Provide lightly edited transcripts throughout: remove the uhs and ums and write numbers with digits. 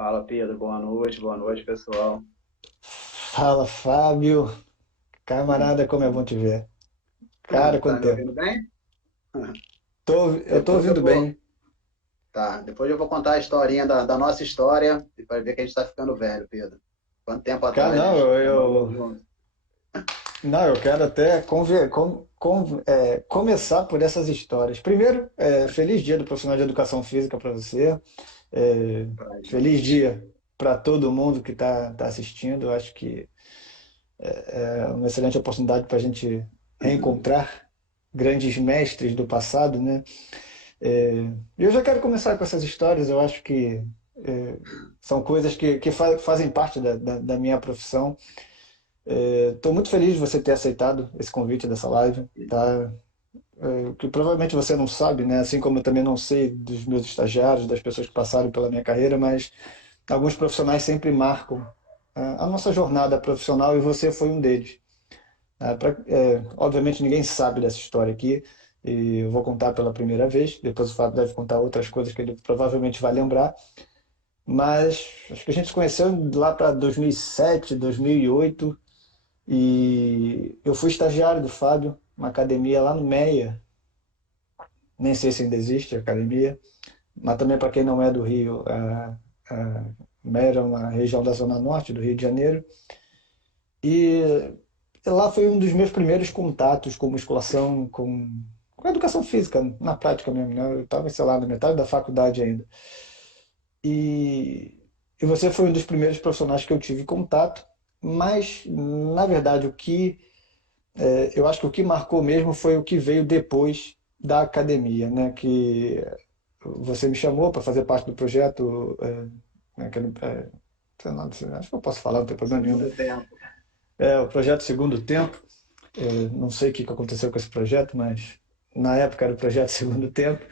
Fala, Pedro. Boa noite, pessoal. Fala, Fábio. Camarada, como é bom te ver. Cara, Tá quanto me tempo. ouvindo bem? Eu tô Depois eu ouvindo vou, bem. depois eu vou contar a historinha da nossa história e para ver que a gente está ficando velho, Pedro. Quanto tempo Cara, atrás a não, gente trabalhou eu, junto? não, eu quero até começar por essas histórias. Primeiro, feliz dia do profissional de educação física para você. Pra Feliz gente. dia para todo mundo que está assistindo. Eu acho que é uma excelente oportunidade para a gente reencontrar grandes mestres do passado, né? Eu já quero começar com essas histórias, eu acho que é, são coisas que fazem parte da minha profissão. Estou muito feliz de você ter aceitado esse convite dessa live, tá? Que provavelmente você não sabe, né? Assim como eu também não sei dos meus estagiários, das pessoas que passaram pela minha carreira, mas alguns profissionais sempre marcam a nossa jornada profissional e você foi um deles. Obviamente ninguém sabe dessa história aqui, e eu vou contar pela primeira vez, depois o Fábio deve contar outras coisas que ele provavelmente vai lembrar, mas acho que a gente se conheceu lá para 2007, 2008, e eu fui estagiário do Fábio, uma academia lá no Meia, nem sei se ainda existe a academia, mas também para quem não é do Rio, a Meia era uma região da Zona Norte do Rio de Janeiro, e lá foi um dos meus primeiros contatos com musculação, com educação física, na prática mesmo, né? Eu estava, sei lá, na metade da faculdade ainda. E, e você foi um dos primeiros profissionais que eu tive contato, mas, na verdade, eu acho que o que marcou mesmo foi o que veio depois da academia, né? Que você me chamou para fazer parte do projeto, aquele, sei lá, acho que eu posso falar, não tem problema nenhum, né? Segundo tempo. O projeto Segundo Tempo. Não sei o que aconteceu com esse projeto, mas na época era o projeto Segundo Tempo,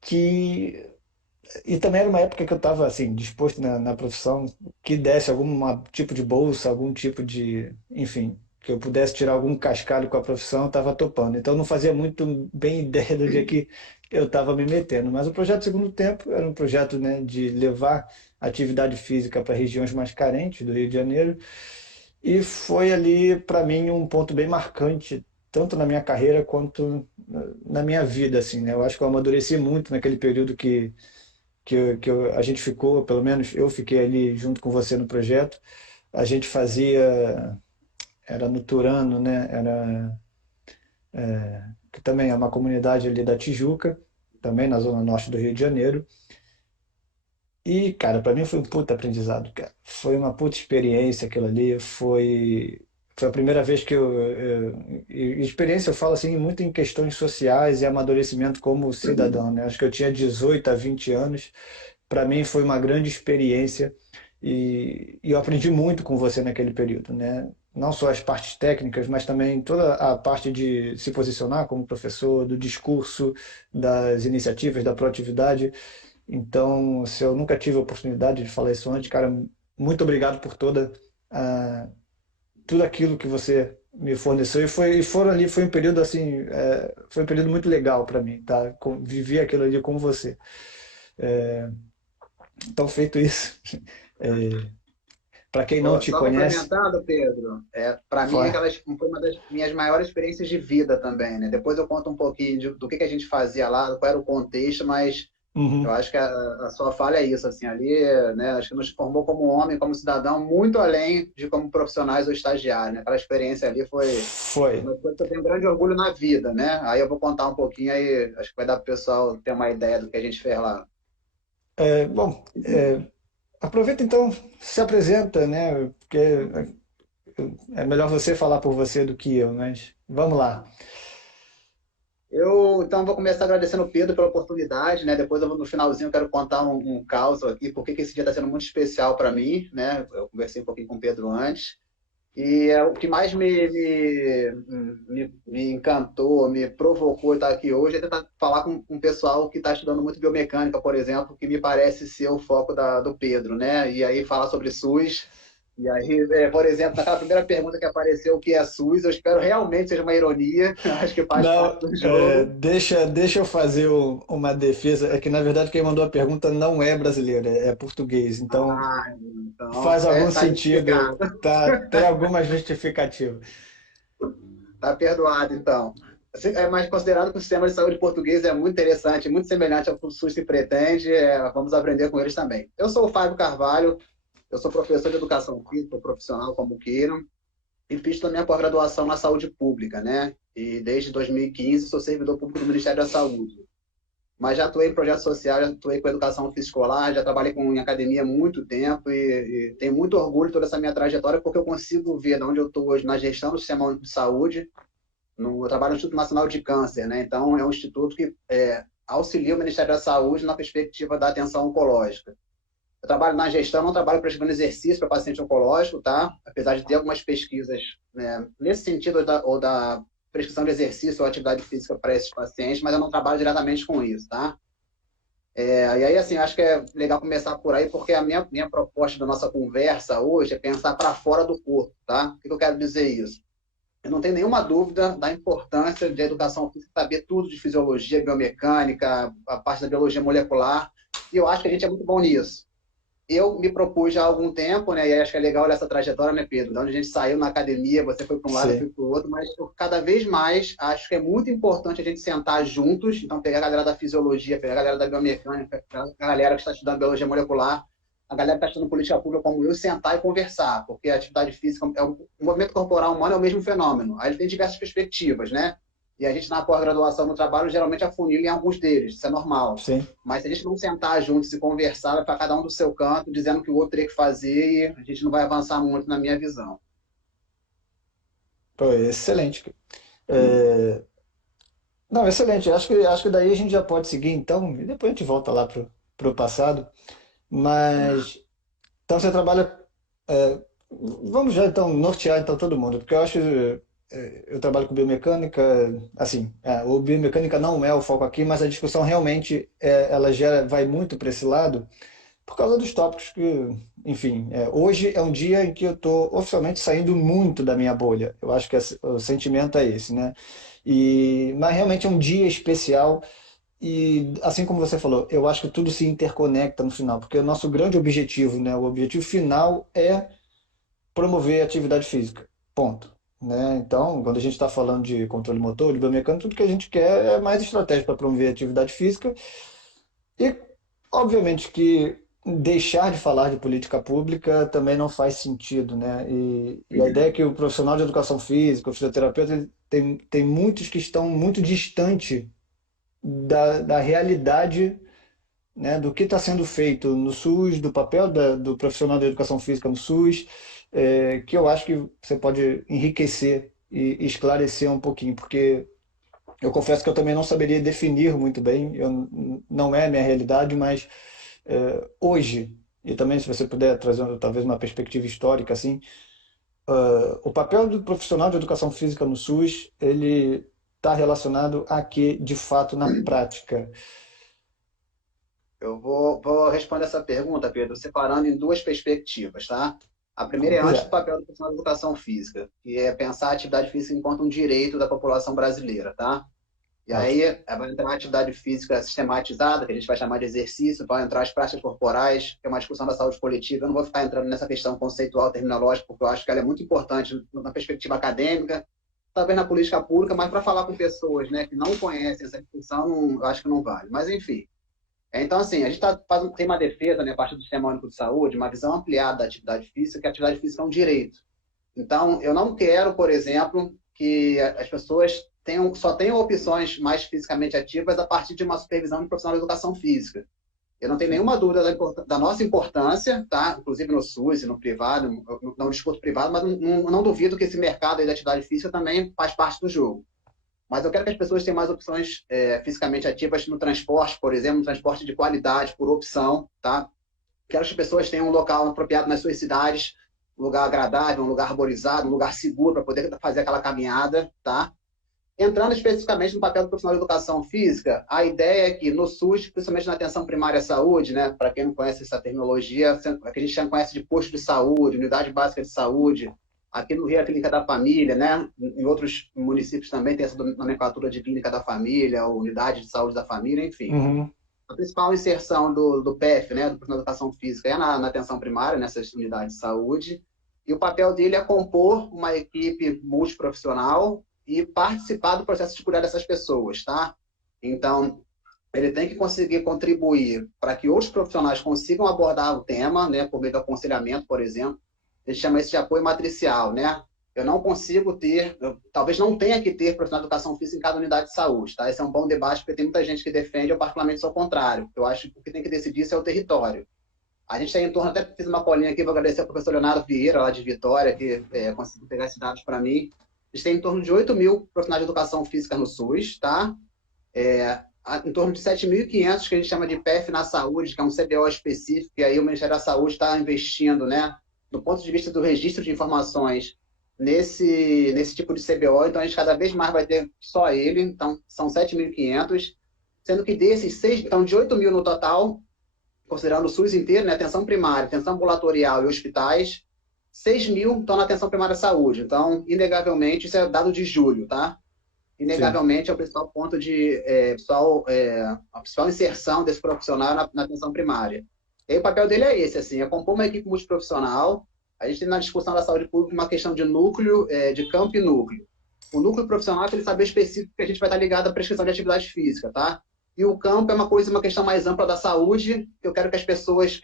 que e também era uma época que eu estava assim disposto na profissão que desse algum tipo de bolsa, algum tipo de, enfim, que eu pudesse tirar algum cascalho com a profissão, eu estava topando. Então não fazia muito bem ideia do dia que eu estava me metendo. Mas o projeto Segundo Tempo era um projeto, né, de levar atividade física para regiões mais carentes do Rio de Janeiro e foi ali, para mim, um ponto bem marcante, tanto na minha carreira quanto na minha vida, assim, né? Eu acho que eu amadureci muito naquele período a gente ficou, pelo menos eu fiquei ali junto com você no projeto. A gente fazia, era no Turano, né? Que também é uma comunidade ali da Tijuca, também na zona norte do Rio de Janeiro. E, cara, para mim foi um puta aprendizado, cara. Foi uma puta experiência aquilo ali. Foi a primeira vez e experiência eu falo assim, muito em questões sociais e amadurecimento como cidadão, né? Acho que eu tinha 18 a 20 anos. Para mim foi uma grande experiência e eu aprendi muito com você naquele período, né? Não só as partes técnicas, mas também toda a parte de se posicionar como professor, do discurso, das iniciativas, da proatividade. Então, se eu nunca tive a oportunidade de falar isso antes, cara, muito obrigado por ah, tudo aquilo que você me forneceu e foram ali, foi um período assim, foi um período muito legal para mim, tá? Vivi aquilo ali com você. Então, feito isso, para quem não Pô, te só conhece, complementando, Pedro, para mim foi, foi uma das minhas maiores experiências de vida também, né? Depois eu conto um pouquinho do que a gente fazia lá, qual era o contexto, mas eu uhum, acho que a sua falha é isso, assim, ali, né, acho que nos formou como homem, como cidadão, muito além de como profissionais ou estagiários, né? Aquela experiência ali foi foi. uma coisa que eu tenho um grande orgulho na vida, né? Aí eu vou contar um pouquinho aí, acho que vai dar para o pessoal ter uma ideia do que a gente fez lá. Bom, aproveita então, se apresenta, né? Porque é melhor você falar por você do que eu, mas vamos lá. Eu, então, vou começar agradecendo o Pedro pela oportunidade, né? Depois, no finalzinho, eu quero contar um caos aqui, porque que esse dia está sendo muito especial para mim, né? Eu conversei um pouquinho com o Pedro antes. E o que mais me encantou, me provocou estar aqui hoje é tentar falar com um pessoal que está estudando muito biomecânica, por exemplo, que me parece ser o foco do Pedro, né? E aí falar sobre SUS. E aí, por exemplo, naquela primeira pergunta que apareceu, o que é SUS, eu espero realmente seja uma ironia, acho que faz parte Não, do jogo. deixa eu fazer uma defesa. É que, na verdade, quem mandou a pergunta não é brasileiro, é português. Então, Ah, então, faz algum tá justificado, sentido, tá, tem alguma justificativa. tá perdoado, então. É mais considerado que o sistema de saúde português é muito interessante, muito semelhante ao que o SUS se pretende, vamos aprender com eles também. Eu sou o Fábio Carvalho, eu sou professor de educação física, profissional como queiram, e fiz também a pós-graduação na saúde pública, né? E desde 2015 sou servidor público do Ministério da Saúde. Mas já atuei em projeto social, já atuei com educação física escolar, já trabalhei em academia há muito tempo e tenho muito orgulho de toda essa minha trajetória, porque eu consigo ver de onde eu estou hoje na gestão do sistema único de saúde. Eu trabalho no Instituto Nacional de Câncer, né? Então é um instituto que auxilia o Ministério da Saúde na perspectiva da atenção oncológica. Eu trabalho na gestão, não trabalho prescrevendo exercício para paciente oncológico, tá? Apesar de ter algumas pesquisas, né, nesse sentido ou da prescrição de exercício ou atividade física para esses pacientes, mas eu não trabalho diretamente com isso, tá? E aí, assim, acho que é legal começar por aí, porque a minha proposta da nossa conversa hoje é pensar para fora do corpo, tá? O que eu quero dizer isso? Eu não tenho nenhuma dúvida da importância de educação física, saber tudo de fisiologia, biomecânica, a parte da biologia molecular, e eu acho que a gente é muito bom nisso. Eu me propus já há algum tempo, né? E acho que é legal olhar essa trajetória, né, Pedro? De onde a gente saiu na academia, você foi para um lado, eu fui Sim. para o outro, mas eu, cada vez mais acho que é muito importante a gente sentar juntos, então pegar a galera da fisiologia, pegar a galera da biomecânica, a galera que está estudando biologia molecular, a galera que está estudando política pública como eu, sentar e conversar, porque a atividade física, o movimento corporal humano é o mesmo fenômeno. Aí ele tem diversas perspectivas, né? E a gente, na pós-graduação, no trabalho, geralmente afunila em alguns deles, isso é normal. Sim. Mas se a gente não sentar juntos e conversar, vai para cada um do seu canto, dizendo o que o outro teria que fazer e a gente não vai avançar muito na minha visão. Pô, excelente. É, não, excelente. Acho que daí a gente já pode seguir, então, e depois a gente volta lá pro passado. Mas, então você trabalha. é, Vamos já então nortear então todo mundo, porque eu acho. Eu trabalho com biomecânica, assim, o biomecânica não é o foco aqui, mas a discussão realmente ela vai muito para esse lado por causa dos tópicos que, enfim, hoje é um dia em que eu estou oficialmente saindo muito da minha bolha. Eu acho que o sentimento é esse, né? Mas realmente é um dia especial e, assim como você falou, eu acho que tudo se interconecta no final, porque o nosso grande objetivo, né, o objetivo final é promover a atividade física. Ponto. Né? Então, quando a gente está falando de controle motor, de biomecânica, tudo que a gente quer é mais estratégia para promover a atividade física e, obviamente, que deixar de falar de política pública também não faz sentido, né? E a ideia é que o profissional de educação física, o fisioterapeuta, tem muitos que estão muito distante da realidade, né, do que está sendo feito no SUS, do papel do profissional de educação física no SUS, que eu acho que você pode enriquecer e esclarecer um pouquinho, porque eu confesso que eu também não saberia definir muito bem, não é a minha realidade, mas hoje, e também se você puder trazer talvez uma perspectiva histórica assim, o papel do profissional de educação física no SUS, ele está relacionado a que, de fato, na prática. Eu vou responder essa pergunta, Pedro, separando em duas perspectivas, tá? A primeira Como é antes do quiser. papel do profissional de educação física, que é pensar a atividade física enquanto um direito da população brasileira, tá? E aí Ótimo. vai entrar a atividade física sistematizada, que a gente vai chamar de exercício, vai entrar as práticas corporais, que é uma discussão da saúde coletiva. Eu não vou ficar entrando nessa questão conceitual, terminológica, porque eu acho que ela é muito importante na perspectiva acadêmica, talvez na política pública, mas para falar com pessoas, né, que não conhecem essa discussão, eu acho que não vale. Mas, enfim. Então, assim, a gente tem uma defesa, né, a partir do Sistema Único de Saúde, uma visão ampliada da atividade física, que a atividade física é um direito. Então, eu não quero, por exemplo, que as pessoas só tenham opções mais fisicamente ativas a partir de uma supervisão de profissional de educação física. Eu não tenho Sim. nenhuma dúvida da nossa importância, tá? Inclusive no SUS e no privado, eu não discuto privado, mas não duvido que esse mercado aí da atividade física também faz parte do jogo. Mas eu quero que as pessoas tenham mais opções fisicamente ativas no transporte, por exemplo, no transporte de qualidade, por opção, tá? Quero que as pessoas tenham um local apropriado nas suas cidades, um lugar agradável, um lugar arborizado, um lugar seguro para poder fazer aquela caminhada, tá? Entrando especificamente no papel do profissional de educação física, a ideia é que no SUS, principalmente na atenção primária à saúde, né, para quem não conhece essa terminologia, que a gente já conhece de posto de saúde, unidade básica de saúde, aqui no Rio é a clínica da família, né, em outros municípios também tem essa nomenclatura de clínica da família, ou unidade de saúde da família, enfim. Uhum. A principal inserção do PEF, né, do profissional de educação física, é na atenção primária, nessas unidades de saúde, e o papel dele é compor uma equipe multiprofissional e participar do processo de cuidar dessas pessoas, tá? Então, ele tem que conseguir contribuir para que outros profissionais consigam abordar o tema, né, por meio do aconselhamento, por exemplo. A gente chama isso de apoio matricial, né? Eu não consigo ter, talvez não tenha que ter profissional de educação física em cada unidade de saúde, tá? Esse é um bom debate, porque tem muita gente que defende, eu particularmente sou ao contrário. Eu acho que o que tem que decidir isso é o território. A gente tem em torno, até fiz uma colinha aqui, vou agradecer ao professor Leonardo Vieira, lá de Vitória, que conseguiu pegar esses dados para mim. A gente tem em torno de 8 mil profissionais de educação física no SUS, tá? Em torno de 7.500 que a gente chama de PEF na saúde, que é um CBO específico, e aí o Ministério da Saúde está investindo, né, do ponto de vista do registro de informações nesse tipo de CBO, então a gente cada vez mais vai ter só ele, então são 7.500, sendo que desses 6, então de 8 mil no total, considerando o SUS inteiro, né, atenção primária, atenção ambulatorial e hospitais, 6 mil estão na atenção primária à saúde. Então, inegavelmente, isso é dado de julho, tá? Sim. Inegavelmente é o principal ponto de a principal inserção desse profissional na atenção primária. E aí, o papel dele é esse, assim, é compor uma equipe multiprofissional. A gente tem na discussão da saúde pública uma questão de núcleo, de campo e núcleo. O núcleo profissional é aquele saber específico que a gente vai estar ligado à prescrição de atividade física, tá? E o campo é uma questão mais ampla da saúde, que eu quero que as pessoas,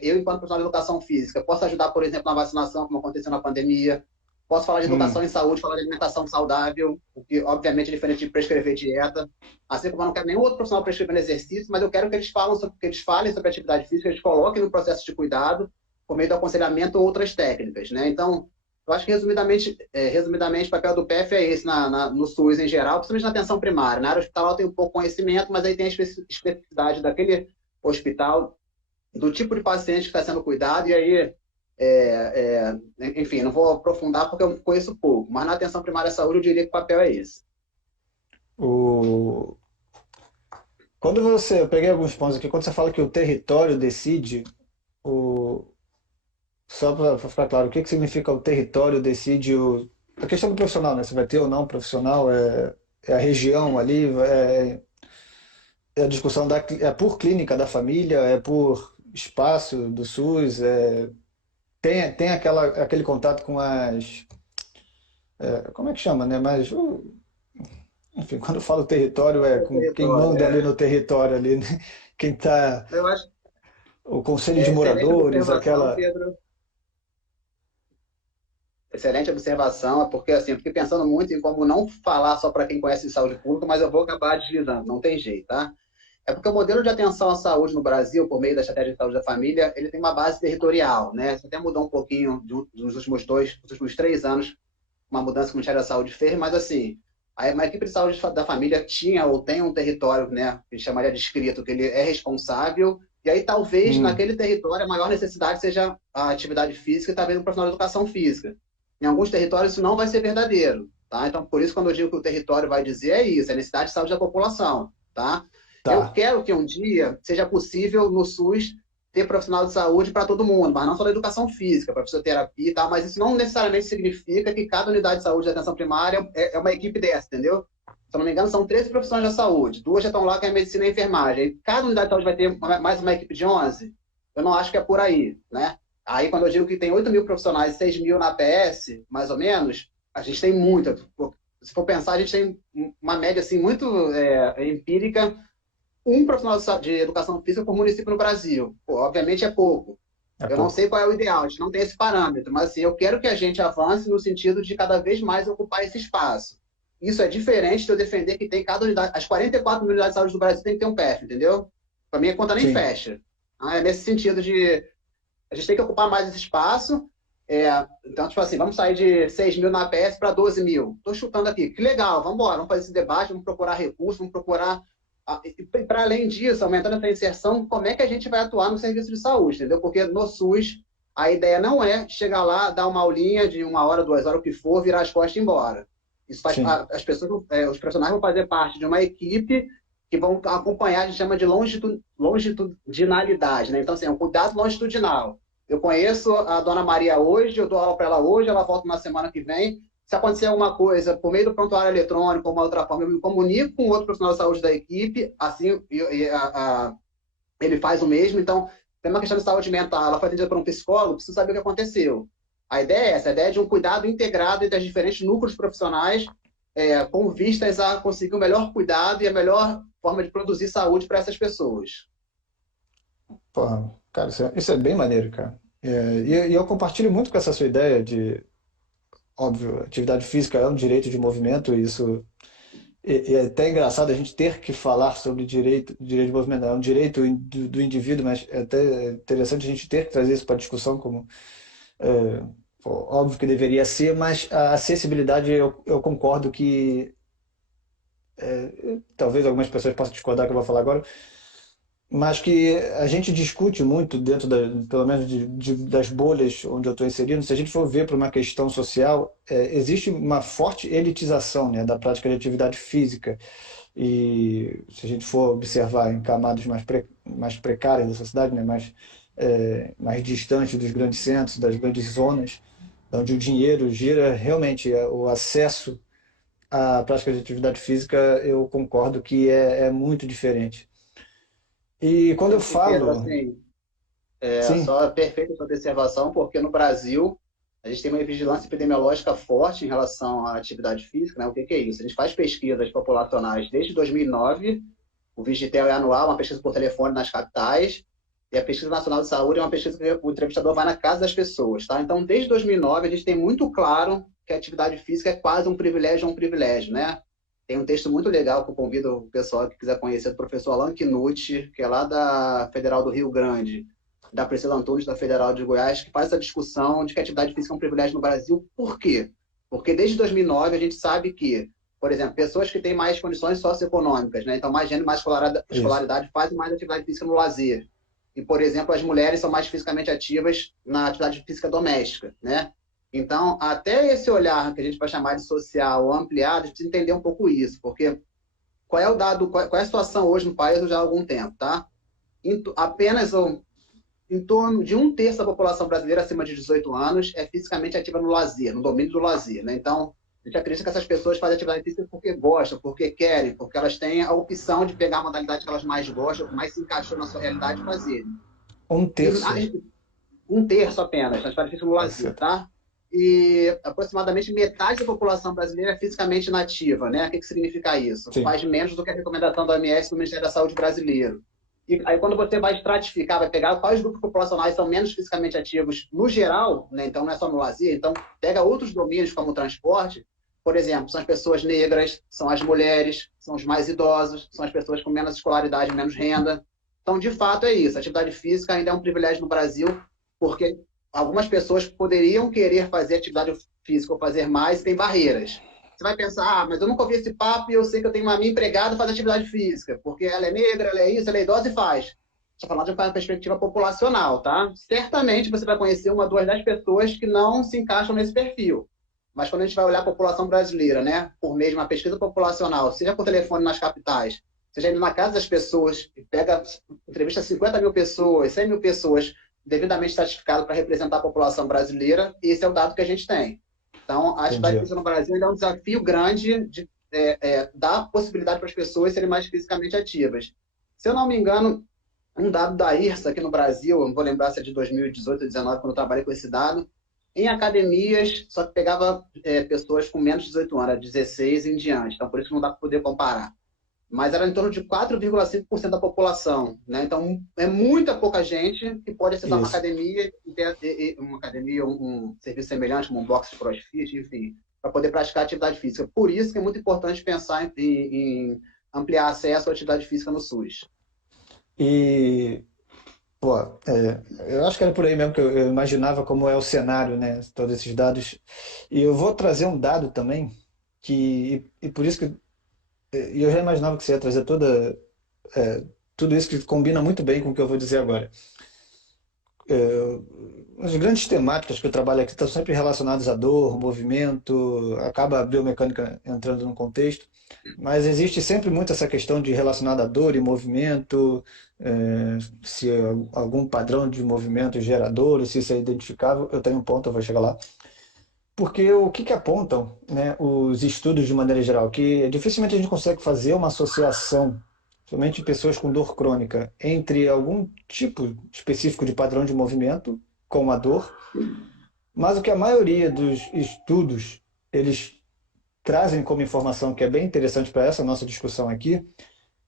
eu, enquanto profissional de educação física, possa ajudar, por exemplo, na vacinação, como aconteceu na pandemia. Posso falar de educação em saúde, falar de alimentação saudável, o que, obviamente, é diferente de prescrever dieta. Assim como eu não quero nenhum outro profissional prescrevendo exercício, mas eu quero que eles falem sobre atividade física, eles coloquem no processo de cuidado, por meio do aconselhamento ou outras técnicas, né? Então, eu acho que, resumidamente, o papel do PEF é esse no SUS em geral, principalmente na atenção primária. Na área hospitalar eu tenho pouco conhecimento, mas aí tem a especificidade daquele hospital, do tipo de paciente que está sendo cuidado, e aí, enfim, não vou aprofundar porque eu conheço pouco, mas na atenção primária à saúde eu diria que o papel é esse. O... eu peguei alguns pontos aqui, quando você fala que o território decide, o... só para ficar claro, o que significa o território decide a questão do profissional, né? Se vai ter ou não profissional, é a região ali, é a discussão é por clínica da família, é por espaço do SUS, tem aquele contato com como é que chama, né? Mas, enfim, quando eu falo território, é O com quem território, manda ali no território, ali, né? Quem está, eu acho o conselho que de é excelente moradores, observação, aquela... Pedro. Excelente observação, porque assim, eu fiquei pensando muito em como não falar só para quem conhece saúde pública, mas eu vou acabar deslizando, não tem jeito, tá? É porque o modelo de atenção à saúde no Brasil, por meio da estratégia de saúde da família, ele tem uma base territorial, né? Isso até mudou um pouquinho nos últimos 3 anos, uma mudança que o Ministério da Saúde fez, mas assim, uma equipe de saúde da família tinha ou tem um território, né, que a gente chamaria de escrito, que ele é responsável, e aí talvez Hum, naquele território a maior necessidade seja a atividade física e talvez um profissional de educação física. Em alguns territórios isso não vai ser verdadeiro, tá? Então, por isso, quando eu digo que o território vai dizer, é isso, é a necessidade de saúde da população, tá? Eu tá, quero que um dia seja possível no SUS ter profissional de saúde para todo mundo, mas não só da educação física, para fisioterapia e tal, mas isso não necessariamente significa que cada unidade de saúde de atenção primária é uma equipe dessa, entendeu? Se eu não me engano, são 13 profissões da saúde, 2 já estão lá, que é a medicina e a enfermagem. E cada unidade de saúde vai ter mais uma equipe de 11? Eu não acho que é por aí, né? Aí, quando eu digo que tem 8 mil profissionais e 6 mil na APS, mais ou menos, a gente tem muita. Se for pensar, a gente tem uma média assim, muito empírica, um profissional de educação física por município no Brasil. Pô, obviamente é pouco. é Eu não pouco. sei qual é o ideal, a gente não tem esse parâmetro, mas assim, eu quero que a gente avance no sentido de cada vez mais ocupar esse espaço. Isso é diferente de eu defender que tem cada unidade, as 44 mil unidades de saúde do Brasil tem que ter um PF, entendeu? Para mim a conta nem Sim. fecha. É nesse sentido de a gente tem que ocupar mais esse espaço. Então, tipo assim, vamos sair de 6 mil na APS para 12 mil. Estou chutando aqui. Que legal, vamos embora, vamos fazer esse debate, vamos procurar recursos, vamos procurar. Para além disso, aumentando essa inserção, como é que a gente vai atuar no serviço de saúde, entendeu? Porque no SUS, a ideia não é chegar lá, dar uma aulinha de 1 hora, 2 horas, o que for, virar as costas e ir embora. Isso faz, sim. as pessoas, os profissionais vão fazer parte de uma equipe que vão acompanhar, a gente chama de longitudinalidade, né? Então, assim, é um cuidado longitudinal. Eu conheço a dona Maria hoje, eu dou aula para ela hoje, ela volta na semana que vem. Se acontecer alguma coisa por meio do prontuário eletrônico ou uma outra forma, eu me comunico com outro profissional de saúde da equipe, assim, ele faz o mesmo. Então, tem uma questão de saúde mental, ela foi atendida por um psicólogo, precisa saber o que aconteceu. A ideia é essa, a ideia é de um cuidado integrado entre os diferentes núcleos profissionais, com vistas a conseguir o melhor cuidado e a melhor forma de produzir saúde para essas pessoas. Porra, cara, isso é bem maneiro, cara. E eu compartilho muito com essa sua ideia de, óbvio, atividade física é um direito de movimento, e isso é até engraçado a gente ter que falar sobre direito de movimento. É um direito do indivíduo, mas é até interessante a gente ter que trazer isso para discussão como é, pô, óbvio que deveria ser, mas a acessibilidade eu concordo que talvez algumas pessoas possam discordar do que eu vou falar agora, mas que a gente discute muito dentro pelo menos das bolhas onde eu estou inserido. Se a gente for ver para uma questão social, existe uma forte elitização, né, da prática de atividade física. E se a gente for observar em camadas mais precárias da sociedade, né, mais distantes dos grandes centros, das grandes zonas, onde o dinheiro gira, realmente o acesso à prática de atividade física, eu concordo que é muito diferente. E quando eu Com certeza, falo, assim, sim, só perfeita a sua observação, porque no Brasil a gente tem uma vigilância epidemiológica forte em relação à atividade física, né? O que é isso? A gente faz pesquisas populacionais desde 2009, o Vigitel é anual, uma pesquisa por telefone nas capitais, e a Pesquisa Nacional de Saúde é uma pesquisa que o entrevistador vai na casa das pessoas, tá? Então, desde 2009, a gente tem muito claro que a atividade física é quase um privilégio, né? Tem um texto muito legal que eu convido o pessoal que quiser conhecer, do professor Alan Knut, que é lá da Federal do Rio Grande, da Priscila Antunes, da Federal de Goiás, que faz essa discussão de que a atividade física é um privilégio no Brasil. Por quê? Porque desde 2009 a gente sabe que, por exemplo, pessoas que têm mais condições socioeconômicas, né? Então mais gente, mais isso. escolaridade, fazem mais atividade física no lazer. E, por exemplo, as mulheres são mais fisicamente ativas na atividade física doméstica, né? Então, até esse olhar que a gente vai chamar de social ou ampliado, a gente precisa entender um pouco isso, porque qual é o dado, qual é a situação hoje no país já há algum tempo, tá? Apenas em torno de um terço da população brasileira acima de 18 anos é fisicamente ativa no lazer, no domínio do lazer, né? Então, a gente acredita que essas pessoas fazem atividade física porque gostam, porque querem, porque elas têm a opção de pegar a modalidade que elas mais gostam, que mais se encaixou na sua realidade e fazer. Um E terço, um terço apenas, na atividade física no lazer, caceta. tá? E aproximadamente metade da população brasileira é fisicamente inativa, né? O que significa isso? Sim, Faz menos do que a recomendação da OMS do Ministério da Saúde brasileiro. E aí, quando você vai estratificar, vai pegar quais grupos populacionais são menos fisicamente ativos no geral, né? Então não é só no lazer, então pega outros domínios como o transporte, por exemplo, são as pessoas negras, são as mulheres, são os mais idosos, são as pessoas com menos escolaridade, menos renda. Então, de fato, é isso. A atividade física ainda é um privilégio no Brasil, porque algumas pessoas poderiam querer fazer atividade física ou fazer mais e tem barreiras. Você vai pensar, mas eu nunca ouvi esse papo e eu sei que eu tenho uma minha empregada que faz atividade física, porque ela é negra, ela é isso, ela é idosa e faz. Estou falando de uma perspectiva populacional, tá? Certamente você vai conhecer uma, duas, 10 pessoas que não se encaixam nesse perfil. Mas quando a gente vai olhar a população brasileira, né, por meio de uma pesquisa populacional, seja por telefone nas capitais, seja indo na casa das pessoas, pega, entrevista 50 mil pessoas, 100 mil pessoas, devidamente estratificado para representar a população brasileira, e esse é o dado que a gente tem. Então, a atividade entendi. física no Brasil ainda é um desafio grande de dar possibilidade para as pessoas serem mais fisicamente ativas. Se eu não me engano, um dado da IRSA aqui no Brasil, não vou lembrar se é de 2018 ou 2019, quando eu trabalhei com esse dado, em academias, só que pegava pessoas com menos de 18 anos, 16 em diante, então por isso não dá para poder comparar, mas era em torno de 4,5% da população, né? Então é muita pouca gente que pode acessar uma Isso. academia e ter uma academia, um serviço semelhante, como um box de crossfit, enfim, para poder praticar atividade física. Por isso que é muito importante pensar em ampliar acesso à atividade física no SUS. E, pô, eu acho que era por aí mesmo que eu imaginava como é o cenário, né? Todos esses dados. E eu vou trazer um dado também, e por isso que e eu já imaginava que você ia trazer tudo isso que combina muito bem com o que eu vou dizer agora. as grandes temáticas que eu trabalho aqui estão sempre relacionadas à dor, movimento, acaba a biomecânica entrando no contexto, mas existe sempre muito essa questão de relacionada à dor e movimento, se algum padrão de movimento gera dor, se isso é identificável. Eu tenho um ponto, eu vou chegar lá. Porque o que apontam, né, os estudos de maneira geral, que dificilmente a gente consegue fazer uma associação, somente em pessoas com dor crônica, entre algum tipo específico de padrão de movimento, como a dor, mas o que a maioria dos estudos eles trazem como informação, que é bem interessante para essa nossa discussão aqui,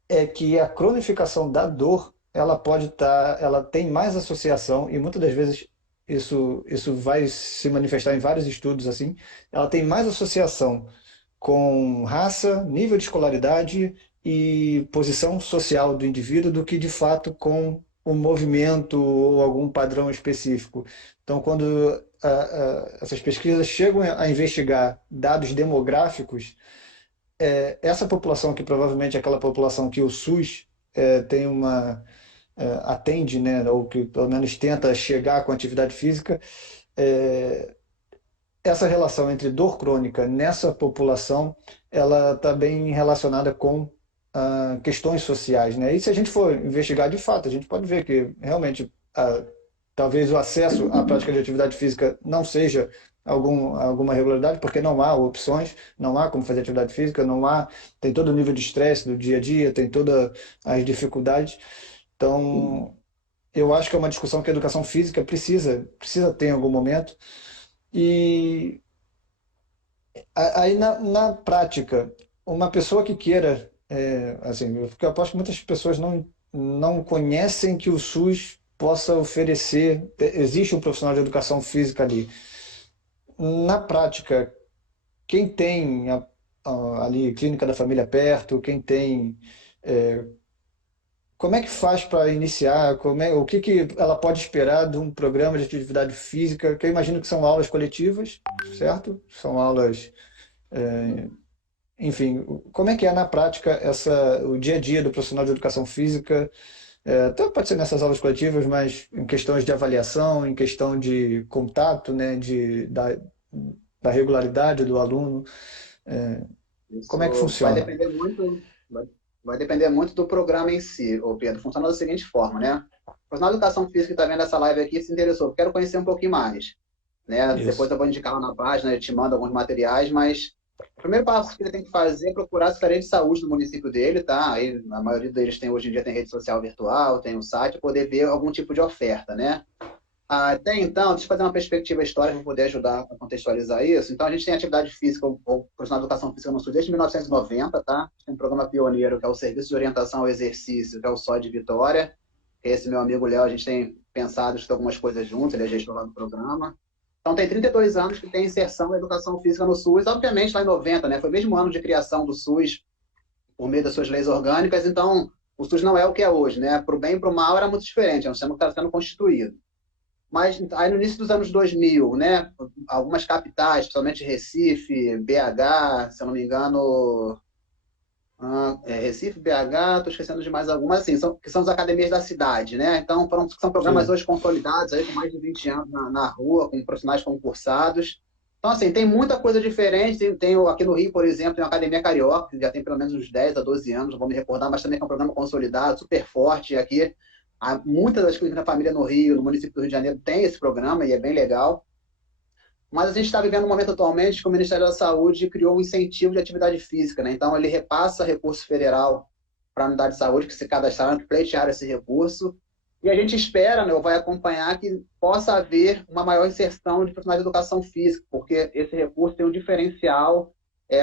é que a cronificação da dor, ela pode estar, ela tem mais associação e muitas das vezes isso vai se manifestar em vários estudos assim, ela tem mais associação com raça, nível de escolaridade e posição social do indivíduo do que de fato com o movimento ou algum padrão específico. Então, quando essas pesquisas chegam a investigar dados demográficos, essa população que provavelmente é aquela população que o SUS tem atende, né, ou que pelo menos tenta chegar com atividade física, essa relação entre dor crônica nessa população, ela está bem relacionada com questões sociais, né? E se a gente for investigar de fato, a gente pode ver que realmente talvez o acesso à prática de atividade física não seja alguma regularidade, porque não há opções, não há como fazer atividade física, tem todo o nível de estresse do dia a dia, tem todas as dificuldades. Então, eu acho que é uma discussão que a educação física precisa ter em algum momento. E aí, na prática, uma pessoa que queira, assim, eu aposto que muitas pessoas não conhecem que o SUS possa oferecer, existe um profissional de educação física ali. Na prática, quem tem ali clínica da família perto, quem tem como é que faz para iniciar? O que ela pode esperar de um programa de atividade física? Que eu imagino que são aulas coletivas, certo? São aulas, enfim, como é que é na prática o dia a dia do profissional de educação física? Até pode ser nessas aulas coletivas, mas em questões de avaliação, em questão de contato, né, da regularidade do aluno, como é que Isso vai funciona? depender muito, vai depender muito do programa em si, ô Pedro. Funciona da seguinte forma, né? O profissional de educação física que está vendo essa live aqui se interessou, quero conhecer um pouquinho mais, né? Depois Isso. eu vou indicar lá na página, eu te mando alguns materiais, mas o primeiro passo que ele tem que fazer é procurar a Secretaria de Saúde do município dele, tá? Aí, a maioria deles hoje em dia tem rede social virtual, tem o site, poder ver algum tipo de oferta, né? Até então, deixa eu fazer uma perspectiva histórica para poder ajudar a contextualizar isso. Então, a gente tem atividade física, ou profissional de educação física no SUS desde 1990, tá? Tem um programa pioneiro, que é o Serviço de Orientação ao Exercício, que é o SOD de Vitória. Esse meu amigo Léo, a gente tem pensado em algumas coisas juntos, ele é gestor lá do programa. Então, tem 32 anos que tem inserção da educação física no SUS, obviamente lá em 90, né? Foi o mesmo ano de criação do SUS, por meio das suas leis orgânicas, então o SUS não é o que é hoje, né? Para o bem e para o mal era muito diferente, é um sistema que está sendo constituído. Mas aí no início dos anos 2000, né, algumas capitais, principalmente Recife, BH, se eu não me engano, Recife, BH, estou esquecendo de mais algumas, assim, que são as academias da cidade, né? Então, são programas Sim. hoje consolidados, aí, com mais de 20 anos na rua, com profissionais concursados. Então, assim, tem muita coisa diferente. Aqui no Rio, por exemplo, tem uma Academia Carioca, que já tem pelo menos uns 10 a 12 anos, não vou me recordar, mas também é um programa consolidado, super forte aqui. Muitas das clínicas da família no Rio, no município do Rio de Janeiro, tem esse programa e é bem legal. Mas a gente está vivendo um momento atualmente que o Ministério da Saúde criou um incentivo de atividade física, né? Então, ele repassa recurso federal para a unidade de saúde que se cadastraram, que pleitearam esse recurso. E a gente espera, né, ou vai acompanhar que possa haver uma maior inserção de profissionais de educação física, porque esse recurso tem um diferencial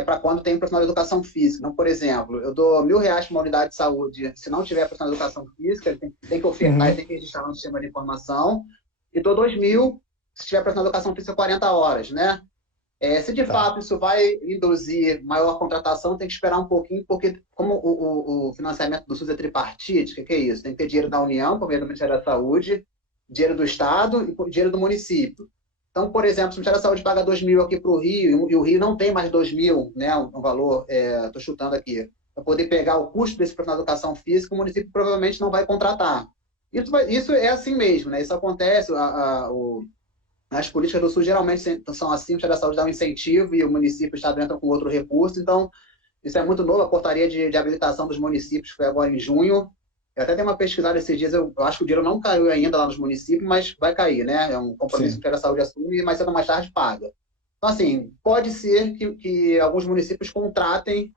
para quando tem profissional de educação física. Então, por exemplo, eu dou R$ 1.000 para uma unidade de saúde, se não tiver profissional de educação física, ele tem que ofertar, ele Uhum. tem que registrar no sistema de informação, e dou 2.000 se tiver profissional de educação física 40 horas, né? Se de Tá. fato isso vai induzir maior contratação, tem que esperar um pouquinho, porque como o financiamento do SUS é tripartite, o que é isso? Tem que ter dinheiro da União, por meio do Ministério da Saúde, dinheiro do Estado e dinheiro do município. Então, por exemplo, se o Ministério da Saúde paga 2.000 aqui para o Rio, e o Rio não tem mais 2.000, né, um valor, estou chutando aqui, para poder pegar o custo desse profissional de educação física, o município provavelmente não vai contratar. Isso é assim mesmo, né? Isso acontece, as políticas do SUS geralmente são assim, o Ministério da Saúde dá um incentivo e o município e o Estado entram com outro recurso, então isso é muito novo, a portaria de habilitação dos municípios foi agora em junho. Eu até dei uma pesquisada esses dias, eu acho que o dinheiro não caiu ainda lá nos municípios, mas vai cair, né? É um compromisso que o Sim. Ministério da Saúde assume e mais cedo ou mais tarde paga. Então, assim, pode ser que alguns municípios contratem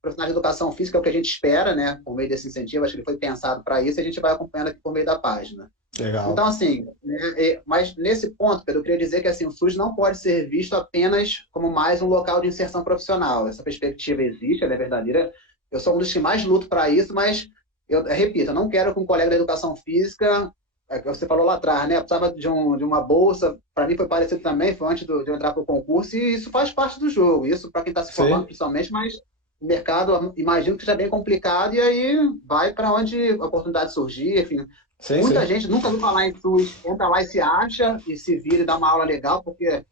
profissionais de educação física, é o que a gente espera, né? Por meio desse incentivo, acho que ele foi pensado para isso, e a gente vai acompanhando aqui por meio da página. Então, Legal. assim, né, mas nesse ponto, Pedro, eu queria dizer que assim, o SUS não pode ser visto apenas como mais um local de inserção profissional. Essa perspectiva existe, ela é verdadeira. Eu sou um dos que mais luto para isso, mas eu repito, eu não quero que um colega da educação física, que você falou lá atrás, né? Precisava de uma bolsa, para mim foi parecido também, foi antes de eu entrar para o concurso, e isso faz parte do jogo. Isso para quem está se formando, Sei, principalmente, mas o mercado, imagino que seja bem complicado, e aí vai para onde a oportunidade surgir, enfim. sei, Muita sei. gente nunca ouviu falar em SUS, entra lá e se acha, e se vira e dá uma aula legal, porque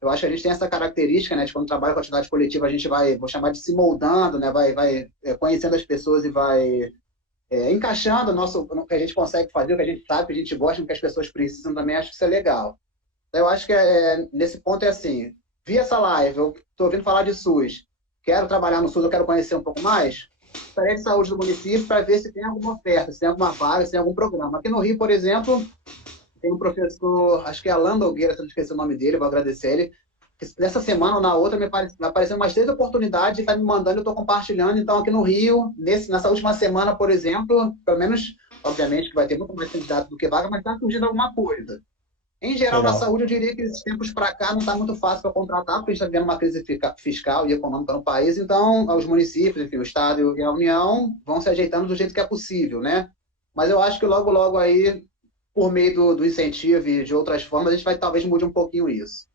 eu acho que a gente tem essa característica, né, de quando trabalha com atividade coletiva, a gente vai, vou chamar de se moldando, né, vai conhecendo as pessoas e vai encaixando o que a gente consegue fazer, o que a gente sabe, o que a gente gosta, o que as pessoas precisam também, acho que isso é legal. Então, eu acho que nesse ponto é assim, vi essa live, eu estou ouvindo falar de SUS, quero trabalhar no SUS, eu quero conhecer um pouco mais, Secretaria de Saúde do município para ver se tem alguma oferta, se tem alguma vaga, se tem algum programa. Aqui no Rio, por exemplo, tem um professor, acho que é Alan Nogueira, se eu não esqueci o nome dele, vou agradecer ele, que nessa semana ou na outra me apareceu umas 3 oportunidades, está me mandando, eu estou compartilhando. Então, aqui no Rio, nessa última semana, por exemplo, pelo menos, obviamente, que vai ter muito mais candidato do que vaga, mas está surgindo alguma coisa. Em geral, na Legal. saúde, eu diria que esses tempos para cá não está muito fácil para contratar, porque a gente está vivendo uma crise fiscal e econômica no país, então os municípios, enfim, o Estado e a União vão se ajeitando do jeito que é possível, né? Mas eu acho que logo, logo aí, por meio do incentivo e de outras formas, a gente vai talvez mude um pouquinho isso.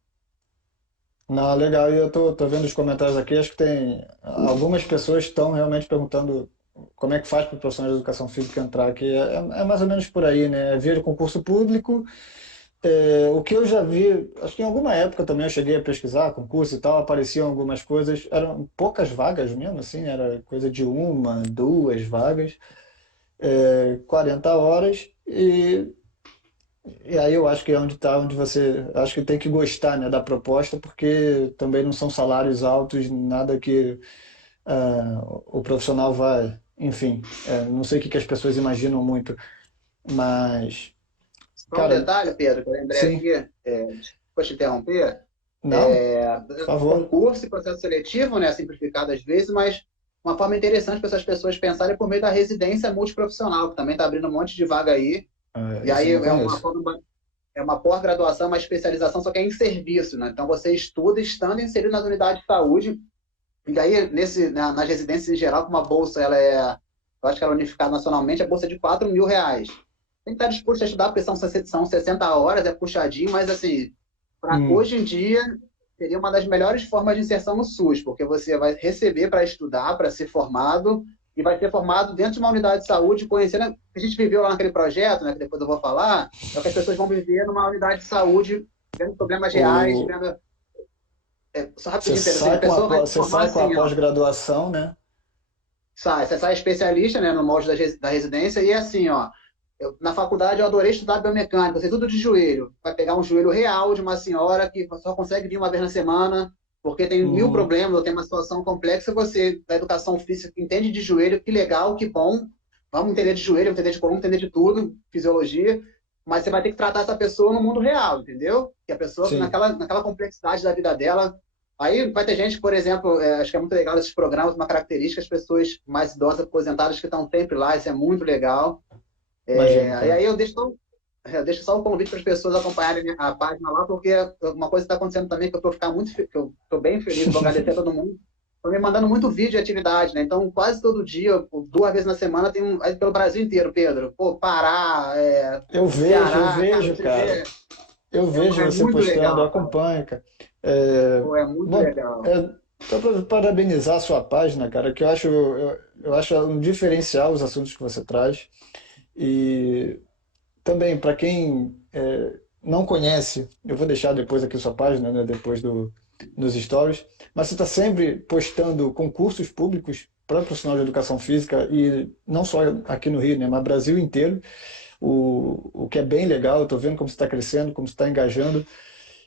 Não, legal. E eu tô vendo os comentários aqui, acho que tem algumas pessoas estão realmente perguntando como é que faz para o profissional de educação física entrar aqui. É mais ou menos por aí, né? Via concurso público. O que eu já vi, acho que em alguma época também eu cheguei a pesquisar concurso e tal, apareciam algumas coisas, eram poucas vagas mesmo, assim, era coisa de uma, duas vagas, 40 horas, e aí eu acho que é onde está, onde você, acho que tem que gostar, né, da proposta, porque também não são salários altos, nada que o profissional vai, enfim, não sei o que que as pessoas imaginam muito, mas, Só um cara, detalhe, Pedro, que eu lembrei sim, aqui, desculpa te interromper, não, por favor, concurso e processo seletivo, né, simplificado às vezes, mas uma forma interessante para essas pessoas pensarem é por meio da residência multiprofissional, que também está abrindo um monte de vaga aí, e isso eu aí não conheço. é uma pós-graduação, uma especialização, só que é em serviço, né? Então você estuda estando inserido nas unidades de saúde, e aí nas residências em geral, com uma bolsa, eu acho que ela é unificada nacionalmente, a bolsa é de R$ 4.000. Tem que estar disposto a estudar, porque são 60 horas, é puxadinho, mas assim, Hum, hoje em dia seria uma das melhores formas de inserção no SUS, porque você vai receber para estudar, para ser formado, e vai ser formado dentro de uma unidade de saúde, conhecendo o que a gente viveu lá naquele projeto, né, que depois eu vou falar, é o que as pessoas vão viver numa unidade de saúde, vendo problemas reais, o, vendo. Só rapidinho, Pedro, assim, a pessoa vai se você formar sai com a assim, ó. pós-graduação, né? Você sai especialista, né, no molde da residência, e é assim, ó. Na faculdade eu adorei estudar biomecânica, eu sei tudo de joelho. Vai pegar um joelho real de uma senhora que só consegue vir uma vez na semana, porque tem mil Uhum, problemas, ou tem uma situação complexa. Você, da educação física, que entende de joelho, que legal, que bom. Vamos entender de joelho, vamos entender de coluna, entender de tudo, fisiologia. Mas você vai ter que tratar essa pessoa no mundo real, entendeu? Que a pessoa, sim. naquela complexidade da vida dela, aí vai ter gente, por exemplo, acho que é muito legal esses programas, uma característica, as pessoas mais idosas, aposentadas, que estão sempre lá, isso é muito legal. Imagino, E cara. aí eu deixo só o convite para as pessoas acompanharem a página lá, porque uma coisa está acontecendo também que eu estou ficando muito, que eu estou bem feliz, vou agradecer a todo mundo. Estão me mandando muito vídeo de atividade, né? Então, quase todo dia, 2 vezes na semana, tem aí pelo Brasil inteiro, Pedro. Pô, Pará, Eu Ceará, cara, vejo, você cara. vê, Eu vejo é você muito postando, eu legal, cara. acompanho, cara. É, Pô, é muito bom, legal. só para parabenizar a sua página, cara, que eu acho um diferencial os assuntos que você traz. E também, para quem não conhece, eu vou deixar depois aqui sua página, né, depois nos stories, mas você está sempre postando concursos públicos para profissional de educação física, e não só aqui no Rio, né, mas Brasil inteiro. o que é bem legal. Eu estou vendo como você está crescendo, como você está engajando.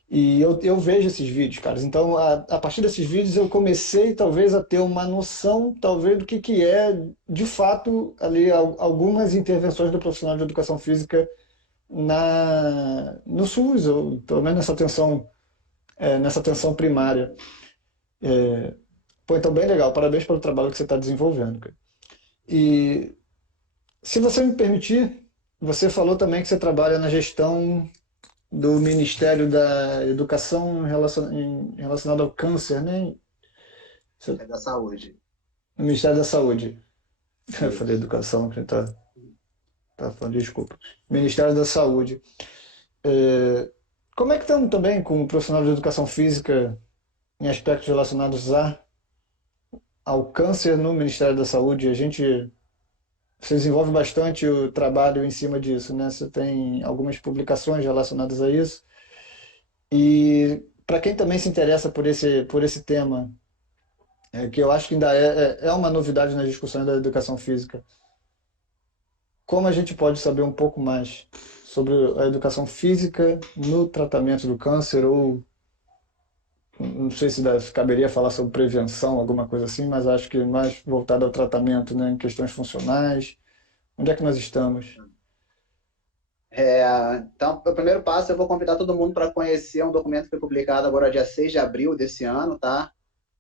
E eu vejo esses vídeos, cara. Então, a partir desses vídeos, eu comecei talvez a ter uma noção, talvez, do que é, de fato, ali algumas intervenções do profissional de educação física no SUS, ou pelo menos nessa atenção primária. Pô, então, bem legal. Parabéns pelo trabalho que você está desenvolvendo, cara. E, se você me permitir, você falou também que você trabalha na gestão do Ministério da Educação relacionado ao câncer, né? É da saúde. No Ministério da Saúde. Eu falei Isso. educação, que tá falando, desculpa. Ministério da Saúde. É, como é que estamos também com o profissional de educação física em aspectos relacionados ao câncer no Ministério da Saúde? Você desenvolve bastante o trabalho em cima disso, né? Você tem algumas publicações relacionadas a isso. E para quem também se interessa por esse tema, que eu acho que ainda é uma novidade nas discussões da educação física, como a gente pode saber um pouco mais sobre a educação física no tratamento do câncer, ou não sei se caberia falar sobre prevenção, alguma coisa assim, mas acho que mais voltado ao tratamento, né, em questões funcionais. Onde é que nós estamos? Então, o primeiro passo, eu vou convidar todo mundo para conhecer um documento que foi publicado agora dia 6 de abril desse ano, tá?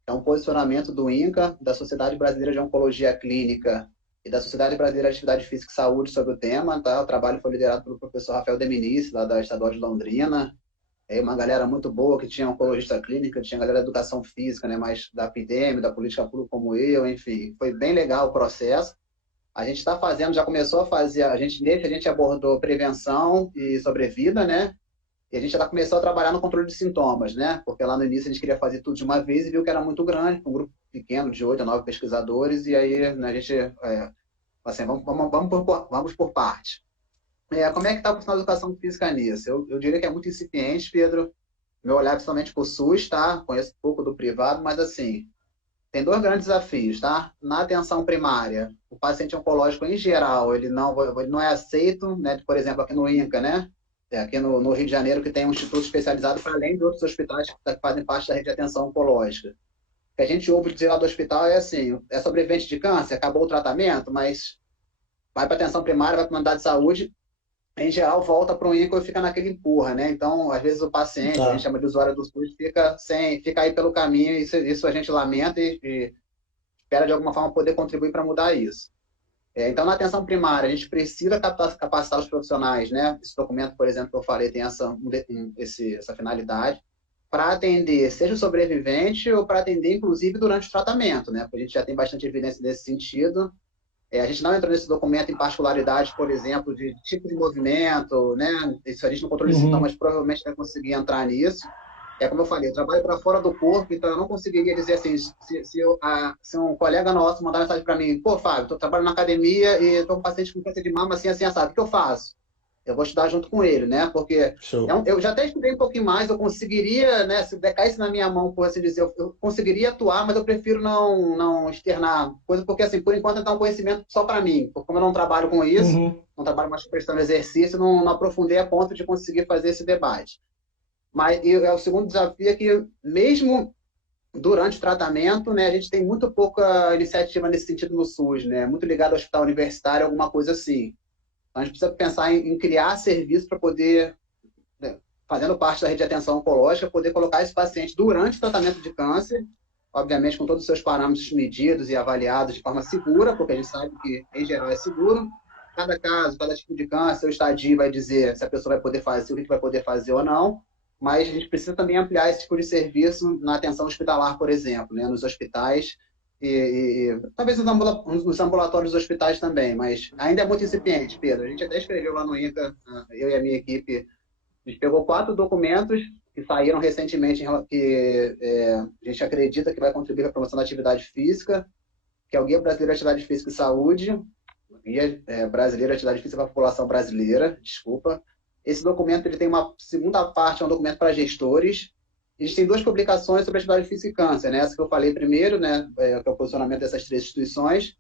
É um posicionamento do INCA, da Sociedade Brasileira de Oncologia Clínica e da Sociedade Brasileira de Atividade Física e Saúde sobre o tema, tá? O trabalho foi liderado pelo professor Rafael Deminice, lá da Estadual de Londrina. É uma galera muito boa que tinha oncologista clínica, tinha galera da educação física, né? Mais da epidemia, da política pública como eu, enfim. Foi bem legal o processo. A gente está fazendo, já começou a fazer, nesse a gente abordou prevenção e sobrevida, né? E a gente já começou a trabalhar no controle de sintomas, né? Porque lá no início a gente queria fazer tudo de uma vez e viu que era muito grande, um grupo pequeno de 8 a 9 pesquisadores, e aí, né, a gente, assim, vamos por parte. Como é que está o profissional de educação física nisso? Eu diria que é muito incipiente, Pedro. Meu olhar principalmente para o SUS, tá? Conheço um pouco do privado, mas assim, tem dois grandes desafios, tá? Na atenção primária, o paciente oncológico em geral, ele não é aceito, né? Por exemplo, aqui no INCA, né? Aqui no Rio de Janeiro, que tem um instituto especializado para além de outros hospitais que fazem parte da rede de atenção oncológica. O que a gente ouve dizer lá do hospital é assim, é sobrevivente de câncer, acabou o tratamento, mas vai para atenção primária, vai para uma unidade de saúde, em geral volta para o INCA e fica naquele empurra, né? Então, às vezes o paciente, a gente Tá. chama de usuário do SUS, fica aí pelo caminho, isso a gente lamenta e espera de alguma forma poder contribuir para mudar isso. Então, na atenção primária, a gente precisa capacitar os profissionais, né? Esse documento, por exemplo, que eu falei, tem essa finalidade, para atender, seja o sobrevivente ou para atender, inclusive, durante o tratamento, né? Porque a gente já tem bastante evidência nesse sentido. A gente não entrou nesse documento em particularidades, por exemplo, de tipo de movimento, né? Isso a gente não controla de Uhum. sintomas, provavelmente vai conseguir entrar nisso. Como eu falei, eu trabalho para fora do corpo, então eu não conseguiria dizer assim, se um colega nosso mandar mensagem para mim, pô, Fábio, estou trabalhando na academia e estou com um paciente com câncer de mama, assim, assim, assado, o que eu faço? Eu vou estudar junto com ele, né? Porque Show. eu já até estudei um pouquinho mais, eu conseguiria, né? Se decaísse na minha mão, por assim dizer, eu conseguiria atuar, mas eu prefiro não externar coisa, porque, assim, por enquanto, é um conhecimento só para mim. Porque como eu não trabalho com isso, Uhum. não trabalho mais prestando exercício, não aprofundei a ponto de conseguir fazer esse debate. Mas o segundo desafio é que, mesmo durante o tratamento, né, a gente tem muito pouca iniciativa nesse sentido no SUS, né? Muito ligado ao hospital universitário, alguma coisa assim. Então, a gente precisa pensar em criar serviço para poder, né, fazendo parte da rede de atenção oncológica, poder colocar esse paciente durante o tratamento de câncer, obviamente com todos os seus parâmetros medidos e avaliados de forma segura, porque a gente sabe que, em geral, é seguro. Cada caso, cada tipo de câncer, o estadio vai dizer se a pessoa vai poder fazer, o que vai poder fazer ou não, mas a gente precisa também ampliar esse tipo de serviço na atenção hospitalar, por exemplo, né, nos hospitais e talvez nos ambulatórios dos hospitais também, mas ainda é muito incipiente, Pedro. A gente até escreveu lá no INCA, eu e a minha equipe, a gente pegou 4 documentos que saíram recentemente, que a gente acredita que vai contribuir para a promoção da atividade física, que é o Guia Brasileiro de Atividade Física e Saúde, Guia Brasileiro de Atividade Física para a População Brasileira, desculpa. Esse documento ele tem uma segunda parte, é um documento para gestores. A gente tem 2 publicações sobre atividade física e câncer, né? Essa que eu falei primeiro, né? Que é o posicionamento dessas 3 instituições.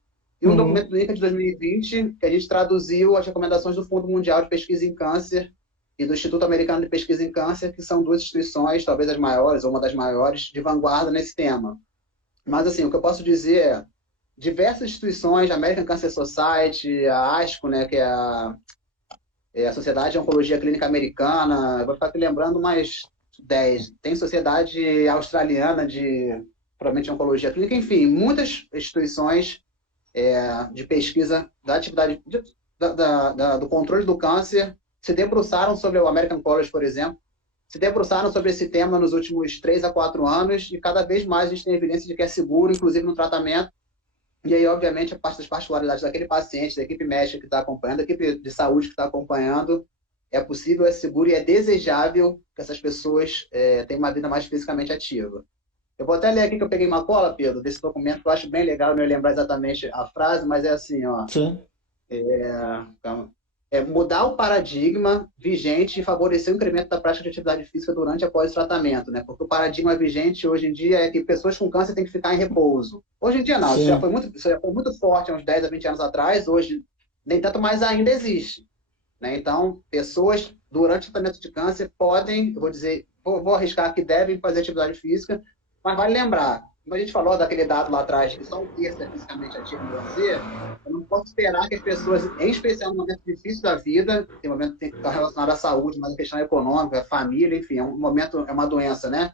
e um documento do INCA de 2020, que a gente traduziu as recomendações do Fundo Mundial de Pesquisa em Câncer e do Instituto Americano de Pesquisa em Câncer, que são duas instituições, talvez as maiores, ou uma das maiores, de vanguarda nesse tema. Mas, assim, o que eu posso dizer é, diversas instituições, a American Cancer Society, a ASCO, né, que é a Sociedade de Oncologia Clínica Americana, eu vou ficar aqui lembrando mais 10. Tem Sociedade Australiana provavelmente, Oncologia Clínica, enfim, muitas instituições de pesquisa da atividade do controle do câncer se debruçaram sobre o American College, por exemplo, se debruçaram sobre esse tema nos últimos 3 a 4 anos e cada vez mais a gente tem evidência de que é seguro, inclusive no tratamento. E aí, obviamente, a parte das particularidades daquele paciente, da equipe médica que está acompanhando, da equipe de saúde que está acompanhando, é possível, é seguro e é desejável que essas pessoas tenham uma vida mais fisicamente ativa. Eu vou até ler aqui que eu peguei uma cola, Pedro, desse documento, que eu acho bem legal, não me lembrar exatamente a frase, mas é assim, ó. Sim. Mudar o paradigma vigente e favorecer o incremento da prática de atividade física durante e após o tratamento, né? Porque o paradigma vigente hoje em dia é que pessoas com câncer têm que ficar em repouso. Hoje em dia não, isso já foi muito forte há uns 10 a 20 anos atrás, hoje nem tanto, mas ainda existe, né? Então, pessoas durante o tratamento de câncer podem, vou arriscar que devem fazer atividade física, mas vale lembrar, como a gente falou daquele dado lá atrás, que só um terço é fisicamente ativo no Brasil, eu não posso esperar que as pessoas, em especial no momento difícil da vida, que momento que tem que estar relacionado à saúde, mas a questão econômica, a família, enfim, é um momento, é uma doença, né?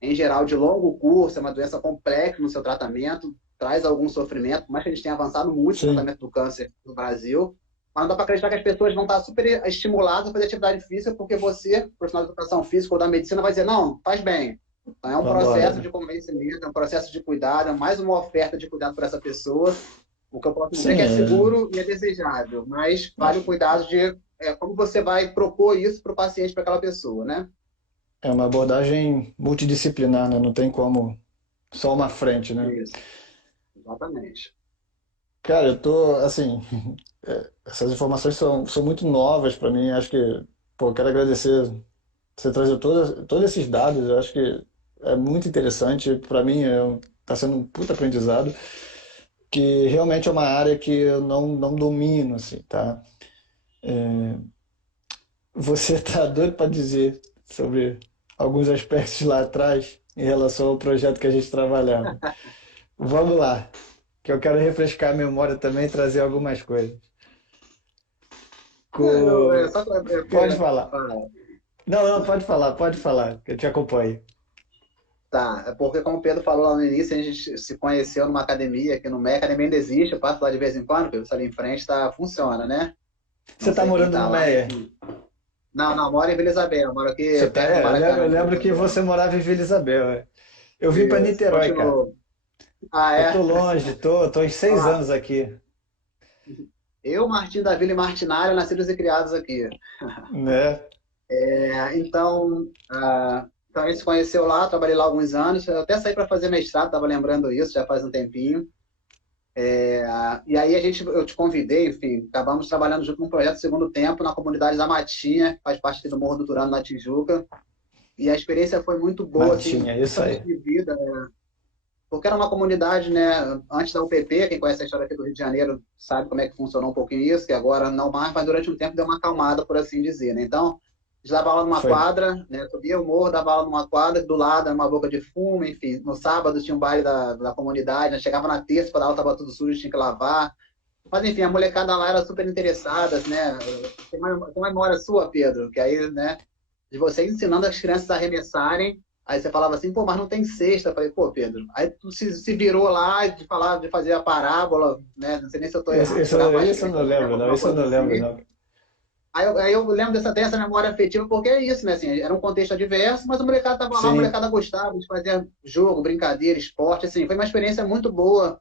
Em geral, de longo curso, é uma doença complexa no seu tratamento, traz algum sofrimento, mas que a gente tem avançado muito no tratamento do câncer no Brasil, mas não dá para acreditar que as pessoas vão estar super estimuladas a fazer atividade física, porque você, profissional de educação física ou da medicina, vai dizer, não, faz bem. Então, é um processo de convencimento, é um processo de cuidado, é mais uma oferta de cuidado para essa pessoa. O que eu posso dizer é que é seguro e é desejável, mas vale o cuidado de como você vai propor isso para o paciente, para aquela pessoa, né? É uma abordagem multidisciplinar, né? Não tem como só uma frente, né? Isso, exatamente. Cara, eu tô, assim, essas informações são muito novas para mim. Acho que, pô, quero agradecer você trazer todos esses dados. Eu acho que é muito interessante. Para mim, tá sendo um puta aprendizado, que realmente é uma área que eu não domino, assim, tá? Você tá doido para dizer sobre alguns aspectos lá atrás em relação ao projeto que a gente trabalhava? Vamos lá, que eu quero refrescar a memória também e trazer algumas coisas. Pode falar. Não, pode falar, que eu te acompanho. Tá, é porque como o Pedro falou lá no início, a gente se conheceu numa academia, aqui no MEC, a academia ainda existe, eu passo lá de vez em quando, Pedro, ali em frente funciona, né? Você está morando no Meia? Não, moro em Vila Isabel, moro aqui perto do Maracanã. Eu lembro que você morava em Vila Isabel. Eu vim para Niterói, cara. Ah, é? Eu tô longe, tô em 6 anos aqui. Eu, Martim da Vila e Martinário, nascidos e criados aqui. Né? Então, a gente se conheceu lá, trabalhei lá alguns anos, eu até saí para fazer mestrado, estava lembrando isso, já faz um tempinho. E aí eu te convidei, enfim, acabamos trabalhando junto num projeto Segundo Tempo na comunidade da Matinha, que faz parte aqui do Morro do Turano, na Tijuca. E a experiência foi muito boa, Matinha, assim, isso aí. de vida, porque era uma comunidade, né, antes da UPP, quem conhece a história aqui do Rio de Janeiro sabe como é que funcionou um pouquinho isso, que agora não mais, mas durante um tempo deu uma acalmada, por assim dizer, né? Então, a gente dava aula numa quadra, né? Subia o morro, dava aula numa quadra, do lado era uma boca de fumo, enfim. No sábado tinha um baile da comunidade, né? Chegava na terça, quando a aula estava tudo sujo, tinha que lavar. Mas, enfim, a molecada lá era super interessada, né? Tem uma memória sua, Pedro, que aí, né? De você ensinando as crianças a arremessarem. Aí você falava assim, pô, mas não tem cesta. Eu falei, pô, Pedro. Aí tu se virou lá de falar, de fazer a parábola, né? Não sei nem se eu estou errado. Isso eu não lembro, não. Isso eu não lembro, não. Aí eu lembro dessa memória afetiva, porque é isso, né? Assim, era um contexto adverso, mas a molecada estava lá, a molecada gostava de fazer jogo, brincadeira, esporte, assim, foi uma experiência muito boa.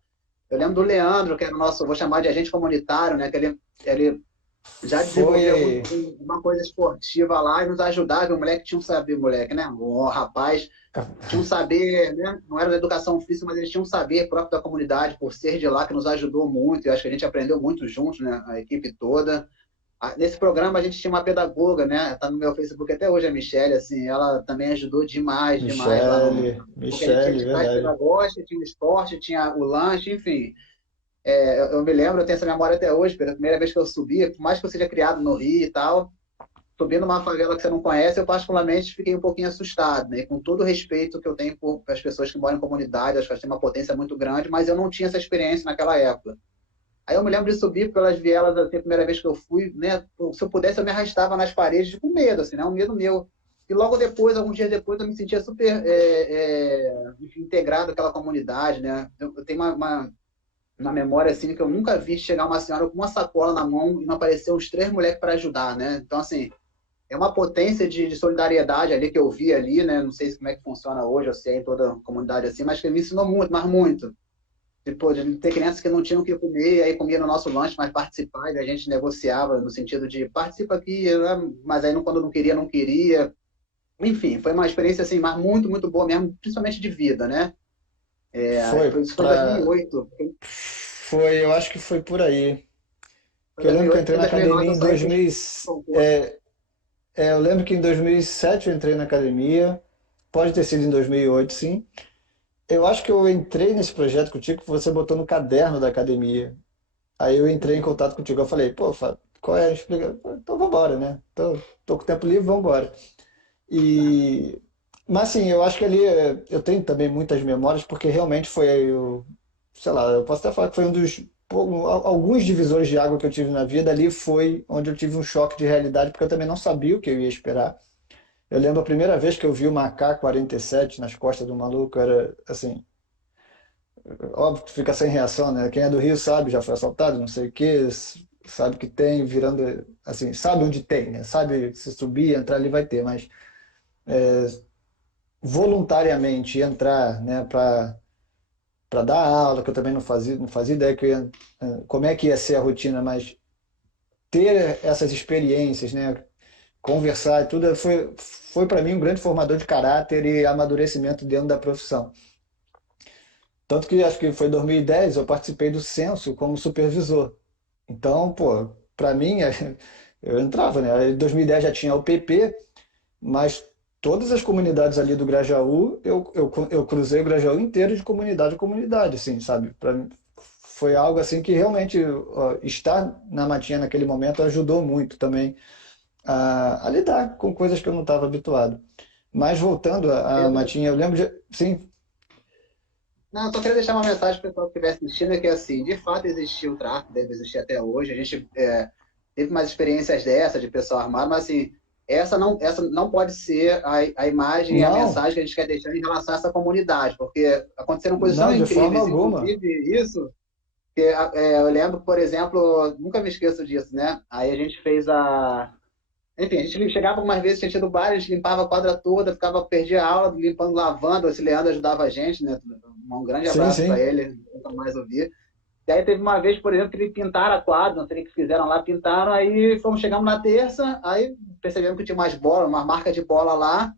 Eu lembro do Leandro, que era o nosso, vou chamar de agente comunitário, né? Que ele já desenvolveu uma coisa esportiva lá e nos ajudava. O moleque tinha um saber, né? O rapaz tinha um saber, né? Não era da educação física, mas ele tinha um saber próprio da comunidade, por ser de lá, que nos ajudou muito. Eu acho que a gente aprendeu muito juntos, né? A equipe toda. Nesse programa a gente tinha uma pedagoga, né? Tá no meu Facebook até hoje, a Michelle, assim, ela também ajudou demais lá Michelle, porque a gente tinha atividade verdade. pedagógica, tinha o esporte, tinha o lanche, enfim. eu me lembro, eu tenho essa memória até hoje, pela primeira vez que eu subi, por mais que eu seja criado no Rio e tal, subir numa favela que você não conhece, eu particularmente fiquei um pouquinho assustado, né? Com todo o respeito que eu tenho por as pessoas que moram em comunidade, acho que elas têm uma potência muito grande, mas eu não tinha essa experiência naquela época. Aí eu me lembro de subir pelas vielas, assim, a primeira vez que eu fui, né? Se eu pudesse, eu me arrastava nas paredes com medo, assim, né? Um medo meu. E logo depois, alguns dias depois, eu me sentia super enfim, integrado àquela comunidade, né? Eu tenho uma memória, assim, que eu nunca vi chegar uma senhora com uma sacola na mão e não aparecer uns três moleques para ajudar, né? Então, assim, é uma potência de solidariedade ali que eu vi ali, né? Não sei como é que funciona hoje, ou se é em toda a comunidade assim, mas que me ensinou muito, mas muito. Tipo, de ter crianças que não tinham o que comer, e aí comia no nosso lanche, mas participar, e a gente negociava no sentido de participa aqui, né? Mas aí quando não queria, não queria. Enfim, foi uma experiência assim, mas muito, muito boa mesmo, principalmente de vida, né? Foi Isso foi em pra. 2008. Foi, eu acho que foi por aí. Foi Que eu lembro que eu 2008, entrei em na 2009 academia eu em saí 2000. concurso. É, eu lembro que em 2007 eu entrei na academia. Pode ter sido em 2008, sim. Eu acho que eu entrei nesse projeto contigo que você botou no caderno da academia. Aí eu entrei em Uhum. contato contigo. Eu falei, pô, Fábio, qual é a explicação? Então vambora, né? Tô com tempo livre, vambora. E... Mas assim, eu acho que ali eu tenho também muitas memórias, porque realmente foi, sei lá, eu posso até falar que foi um dos alguns divisores de água que eu tive na vida. Ali foi onde eu tive um choque de realidade, porque eu também não sabia o que eu ia esperar. Eu lembro a primeira vez que eu vi uma AK-47 nas costas do maluco, era assim, óbvio que fica sem reação, né? Quem é do Rio sabe, já foi assaltado, não sei o quê, sabe que tem, virando, assim, sabe onde tem, né? Sabe se subir, entrar ali vai ter, mas voluntariamente entrar, né, para dar aula, que eu também não fazia ideia que como é que ia ser a rotina, mas ter essas experiências, né, conversar e tudo, foi para mim um grande formador de caráter e amadurecimento dentro da profissão. Tanto que acho que foi em 2010 eu participei do censo como supervisor. Então, pô, para mim, eu entrava, né? Em 2010 já tinha o PP, mas todas as comunidades ali do Grajaú, eu cruzei o Grajaú inteiro de comunidade a comunidade, assim, sabe? Pra mim, foi algo assim que realmente ó, estar na Matinha naquele momento ajudou muito também a lidar com coisas que eu não estava habituado. Mas voltando à Matinha, eu lembro de. Sim, Não, eu só queria deixar uma mensagem para o pessoal que estiver assistindo, que assim, de fato existiu o tráfico, deve existir até hoje. A gente teve mais experiências dessa, de pessoal armado, mas assim, essa não pode ser a imagem e a não, mensagem que a gente quer deixar em relação a essa comunidade, porque aconteceram coisas tão não, de forma incríveis, alguma. inclusive isso, que eu lembro, por exemplo, nunca me esqueço disso, né? Aí a gente fez enfim, a gente chegava algumas vezes, tinha tido bar, a gente limpava a quadra toda, perdia a aula, limpando, lavando. Esse Leandro ajudava a gente, né? Um grande Sim, abraço para sim. ele, nunca mais ouvi. E aí teve uma vez, por exemplo, que eles pintaram a quadra, não sei o que fizeram lá, pintaram, aí chegamos na terça, aí percebemos que tinha umas bolas, uma marca de bola lá.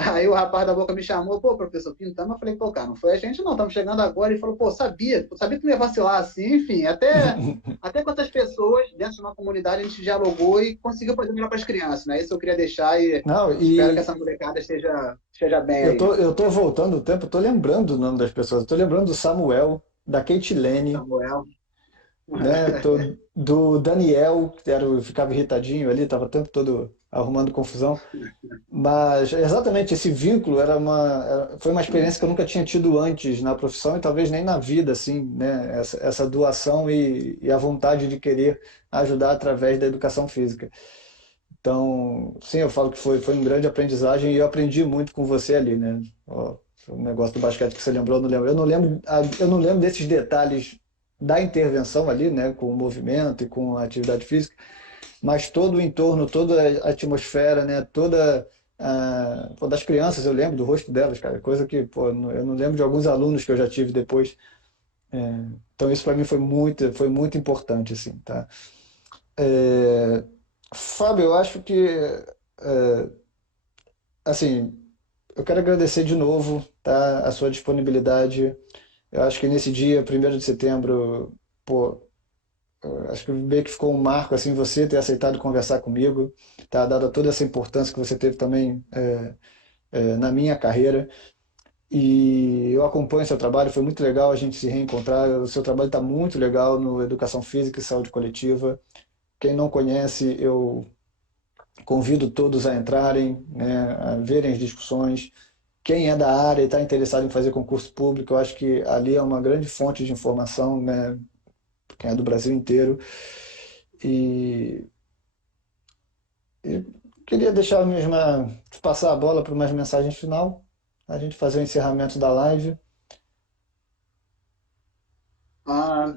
Aí o rapaz da Boca me chamou, pô, professor, pintamos. Eu falei, pô, cara, não foi a gente não, estamos chegando agora. Ele falou, pô, sabia que tu ia vacilar assim, enfim, até com outras pessoas dentro de uma comunidade a gente dialogou e conseguiu fazer melhor para as crianças, né? Isso eu queria deixar e Não, espero que e essa molecada esteja bem eu aí. tô, eu tô voltando o tempo, eu tô lembrando o nome das pessoas. Eu tô lembrando do Samuel, da Keitilene, Samuel. né? Do Daniel, que ficava irritadinho ali, tava o tempo todo arrumando confusão. Mas exatamente esse vínculo foi uma experiência que eu nunca tinha tido antes na profissão e talvez nem na vida, assim, né? Essa doação e a vontade de querer ajudar através da educação física. Então, sim, eu falo que foi um grande aprendizagem e eu aprendi muito com você ali, né? Ó, o negócio do basquete que você lembrou, eu não lembro. Eu não lembro desses detalhes da intervenção ali, né? Com o movimento e com a atividade física, mas todo o entorno, toda a atmosfera, né? Pô, das crianças, eu lembro do rosto delas, cara, coisa que, pô, eu não lembro de alguns alunos que eu já tive depois. Então isso para mim foi muito importante, assim, tá? É, Fábio, eu acho que, é, assim, eu quero agradecer de novo, tá, a sua disponibilidade. Eu acho que nesse dia, 1º de setembro, pô, eu acho que meio que ficou um marco, assim, você ter aceitado conversar comigo, tá, dada toda essa importância que você teve também na minha carreira. E eu acompanho o seu trabalho, foi muito legal a gente se reencontrar. O seu trabalho está muito legal no Educação Física e Saúde Coletiva. Quem não conhece, eu convido todos a entrarem, né, a verem as discussões. Quem é da área e está interessado em fazer concurso público, eu acho que ali é uma grande fonte de informação, né, quem é do Brasil inteiro. E, e queria deixar mesmo, passar a bola para umas mensagens final, a gente fazer o encerramento da live.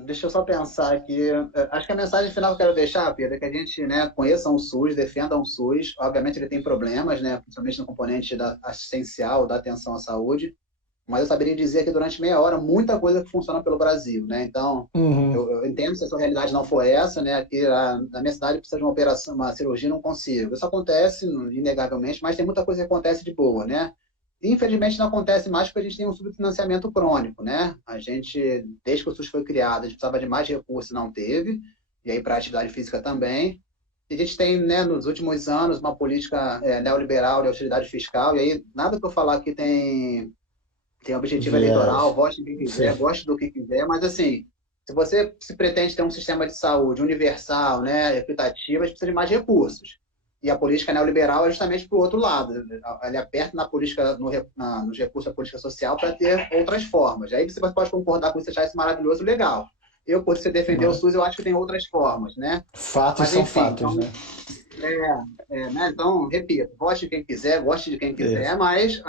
Deixa eu só pensar aqui. Acho que a mensagem final que eu quero deixar, Pedro, é que a gente, né, conheça o SUS, defenda o SUS. Obviamente ele tem problemas, né, principalmente no componente assistencial, da atenção à saúde, mas eu saberia dizer que durante meia hora muita coisa funciona pelo Brasil, né? Então, Uhum. eu entendo se a sua realidade não for essa, né? Aqui na minha cidade precisa de uma operação, uma cirurgia, não consigo. Isso acontece, inegavelmente, mas tem muita coisa que acontece de boa, né? Infelizmente não acontece mais porque a gente tem um subfinanciamento crônico, né? A gente, desde que o SUS foi criado, a gente precisava de mais recursos e não teve, e aí para a atividade física também. E a gente tem, né, nos últimos anos, uma política neoliberal de austeridade fiscal, e aí nada que eu falar aqui tem objetivo eleitoral, Viés. vote em quem Sim. quiser, goste do que quiser, mas assim, se você se pretende ter um sistema de saúde universal, né, equitativo, a gente precisa de mais recursos. E a política neoliberal é justamente para o outro lado. Ele aperta na política, nos recursos da política social para ter outras formas. Aí você pode concordar com isso, achar isso maravilhoso, legal. Eu, por você defender o Mas SUS, eu acho que tem outras formas, né? fatos Mas são enfim, fatos, então, né? né? Então, repito, vote de quem quiser, goste de quem quiser, Isso. mas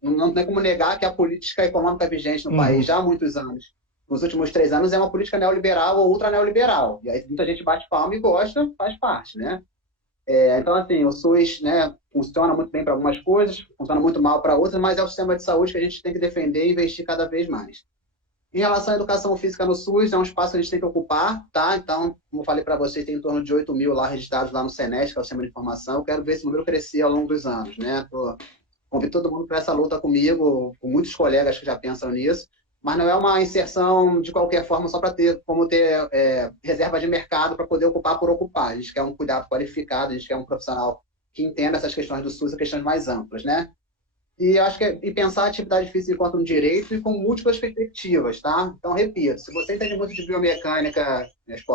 não tem como negar que a política econômica vigente no país Uhum. já há muitos anos, nos últimos 3 anos, é uma política neoliberal ou ultra neoliberal. E aí muita gente bate palma e gosta, faz parte, né? Então, assim, o SUS, né, funciona muito bem para algumas coisas, funciona muito mal para outras, mas é o sistema de saúde que a gente tem que defender e investir cada vez mais. Em relação à educação física no SUS, é um espaço que a gente tem que ocupar, tá? Então, como eu falei para vocês, tem em torno de 8 mil lá registrados lá no SENESC, que é o Sistema de Informação. Eu quero ver esse número crescer ao longo dos anos, né? Convido todo mundo para essa luta comigo, com muitos colegas que já pensam nisso, mas não é uma inserção de qualquer forma só para ter como ter reserva de mercado para poder ocupar por ocupar. A gente quer um cuidado qualificado, a gente quer um profissional que entenda essas questões do SUS, questões mais amplas, né? E acho que e pensar a atividade física enquanto um direito e com múltiplas perspectivas, tá? Então, repito, se você entende muito de biomecânica,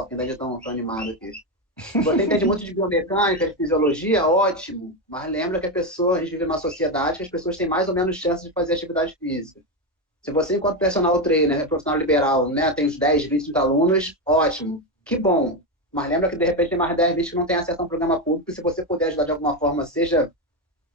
ainda estão animados aqui. Se você entende muito de biomecânica, de fisiologia, ótimo, mas lembra que a gente vive numa sociedade que as pessoas têm mais ou menos chance de fazer atividade física. Se você, enquanto personal trainer, profissional liberal, né, tem uns 10, 20, 30 alunos, ótimo, que bom. Mas lembra que, de repente, tem mais 10, 20 que não tem acesso a um programa público, e se você puder ajudar de alguma forma, seja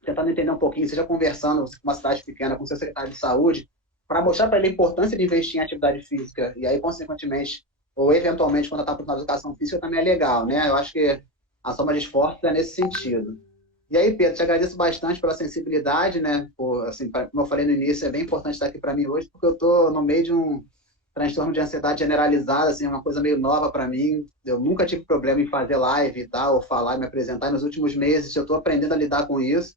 tentando entender um pouquinho, seja conversando com uma cidade pequena, com o seu secretário de saúde, para mostrar para ele a importância de investir em atividade física, e aí, consequentemente, ou eventualmente, quando está na educação física, também é legal, né? Eu acho que a soma de esforços é nesse sentido. E aí, Pedro, te agradeço bastante pela sensibilidade, né? Assim, como eu falei no início, é bem importante estar aqui para mim hoje, porque eu estou no meio de um transtorno de ansiedade generalizada, assim, uma coisa meio nova para mim. Eu nunca tive problema em fazer live e tal, ou falar e me apresentar. Nos últimos meses, eu estou aprendendo a lidar com isso.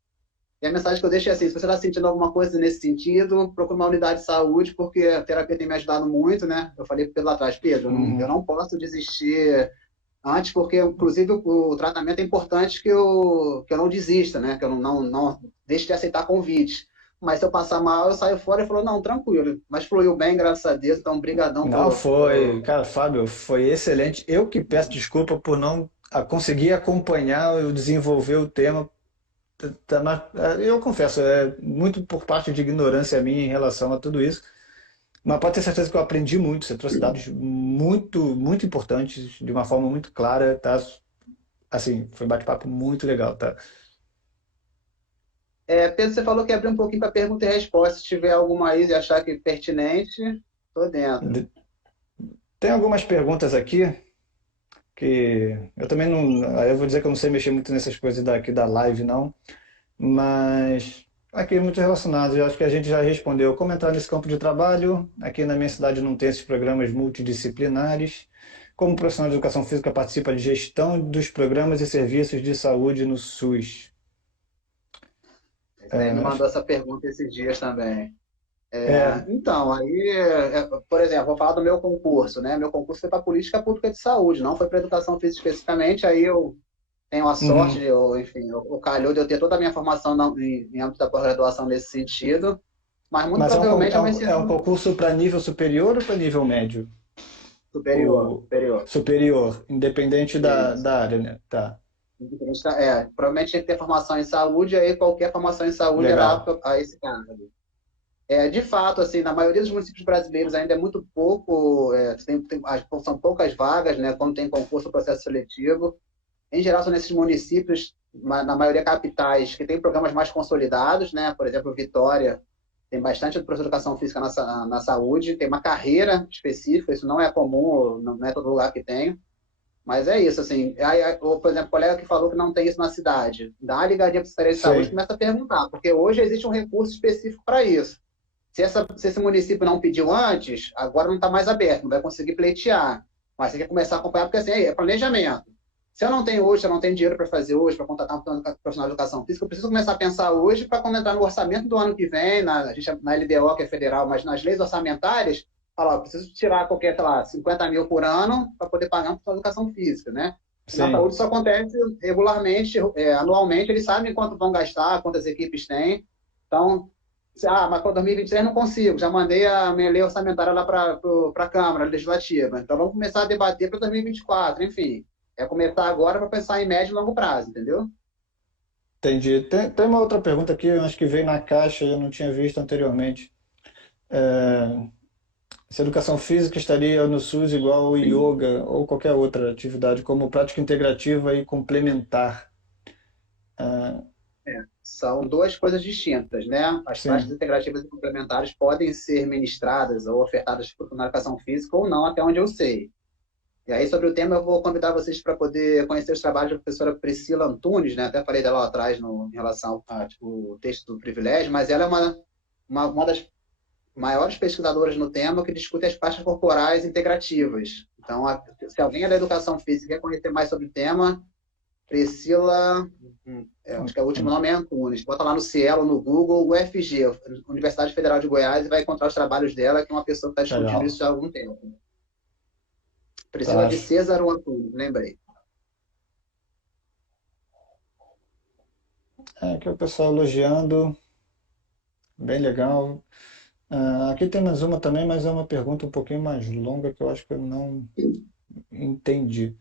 E a mensagem que eu deixo é assim, se você está sentindo alguma coisa nesse sentido, procure uma unidade de saúde, porque a terapia tem me ajudado muito, né? Eu falei para Pedro lá atrás, Pedro, eu Uhum. não posso desistir antes, porque, inclusive, o tratamento é importante que eu não desista, né? Que eu não deixe de aceitar convites. Mas se eu passar mal, eu saio fora e falo, não, tranquilo. Mas fluiu bem, graças a Deus, então, brigadão Não por... foi, cara, Fábio, foi excelente. Eu que peço desculpa por não conseguir acompanhar ou desenvolver o tema. Eu confesso, é muito por parte de ignorância minha em relação a tudo isso. Mas pode ter certeza que eu aprendi muito. Você trouxe dados muito, muito importantes, de uma forma muito clara, tá? Assim, foi um bate-papo muito legal, tá? Pedro, você falou que ia abrir um pouquinho para pergunta e resposta. Se tiver alguma aí e achar que é pertinente, tô dentro. Tem algumas perguntas aqui que eu também não. Aí eu vou dizer que eu não sei mexer muito nessas coisas daqui da live, não. Mas aqui muito relacionado. Eu acho que a gente já respondeu. Como entrar nesse campo de trabalho? Aqui na minha cidade não tem esses programas multidisciplinares. Como profissional de educação física participa de gestão dos programas e serviços de saúde no SUS? Esse aí me É, mandou essa pergunta esses dias também. é, Então, aí, por exemplo, vou falar do meu concurso, né? Meu concurso foi para política pública de saúde, não foi para educação física especificamente. Aí eu tenho a sorte, enfim, o calhou de eu ter toda a minha formação em âmbito da pós-graduação nesse sentido. mas muito Mas provavelmente é um é um ensino concurso para nível superior ou para nível médio? superior, O superior. superior, independente Isso. da área, né? Tá, Provavelmente tem que ter formação em saúde, aí qualquer formação em saúde era legal. apta a esse cargo. De fato, assim, na maioria dos municípios brasileiros ainda é muito pouco, são poucas vagas, né, quando tem concurso, processo seletivo. Em geral, são nesses municípios, na maioria capitais, que têm programas mais consolidados, né? Por exemplo, Vitória tem bastante professor de educação física na saúde, tem uma carreira específica, isso não é comum, não é todo lugar que tem. Mas é isso, assim. Ou, por exemplo, o colega que falou que não tem isso na cidade, dá uma ligadinha para a Secretaria de Saúde e Sei, começa a perguntar, porque hoje existe um recurso específico para isso. Se esse município não pediu antes, agora não está mais aberto, não vai conseguir pleitear. Mas você quer começar a acompanhar, porque assim, é planejamento. Se eu não tenho hoje, se eu não tenho dinheiro para fazer hoje, para contratar um profissional de educação física, eu preciso começar a pensar hoje para quando entrar no orçamento do ano que vem, na LDO, que é federal, mas nas leis orçamentárias, falar, eu preciso tirar qualquer, sei lá, 50 mil por ano para poder pagar um profissional de educação física, né? E na sim. saúde isso acontece regularmente, anualmente, eles sabem quanto vão gastar, quantas equipes têm. Então, mas para 2023 não consigo, já mandei a minha lei orçamentária lá para a Câmara Legislativa. Então vamos começar a debater para 2024, enfim. É começar agora para pensar em médio e longo prazo, entendeu? Entendi. Tem uma outra pergunta aqui, eu acho que veio na caixa e eu não tinha visto anteriormente. É, se a educação física estaria no SUS igual o yoga ou qualquer outra atividade como prática integrativa e complementar. Ah, São duas coisas distintas, né? As práticas sim, integrativas e complementares podem ser ministradas ou ofertadas na educação física ou não, até onde eu sei. E aí, sobre o tema, eu vou convidar vocês para poder conhecer os trabalhos da professora Priscila Antunes, né? Até falei dela lá atrás em relação ao tipo, texto do privilégio, mas ela é uma das maiores pesquisadoras no tema que discute as práticas corporais integrativas. Então, se alguém é da educação física e quer conhecer mais sobre o tema, Priscila, acho que o último nome é Antunes, bota lá no Cielo, no Google, UFG, Universidade Federal de Goiás, e vai encontrar os trabalhos dela, que é uma pessoa que está discutindo legal. isso há algum tempo. Tá, Priscila de César Antunes, lembrei. aqui o pessoal elogiando, bem legal. Aqui tem mais uma também, mas é uma pergunta um pouquinho mais longa que eu acho que eu não entendi.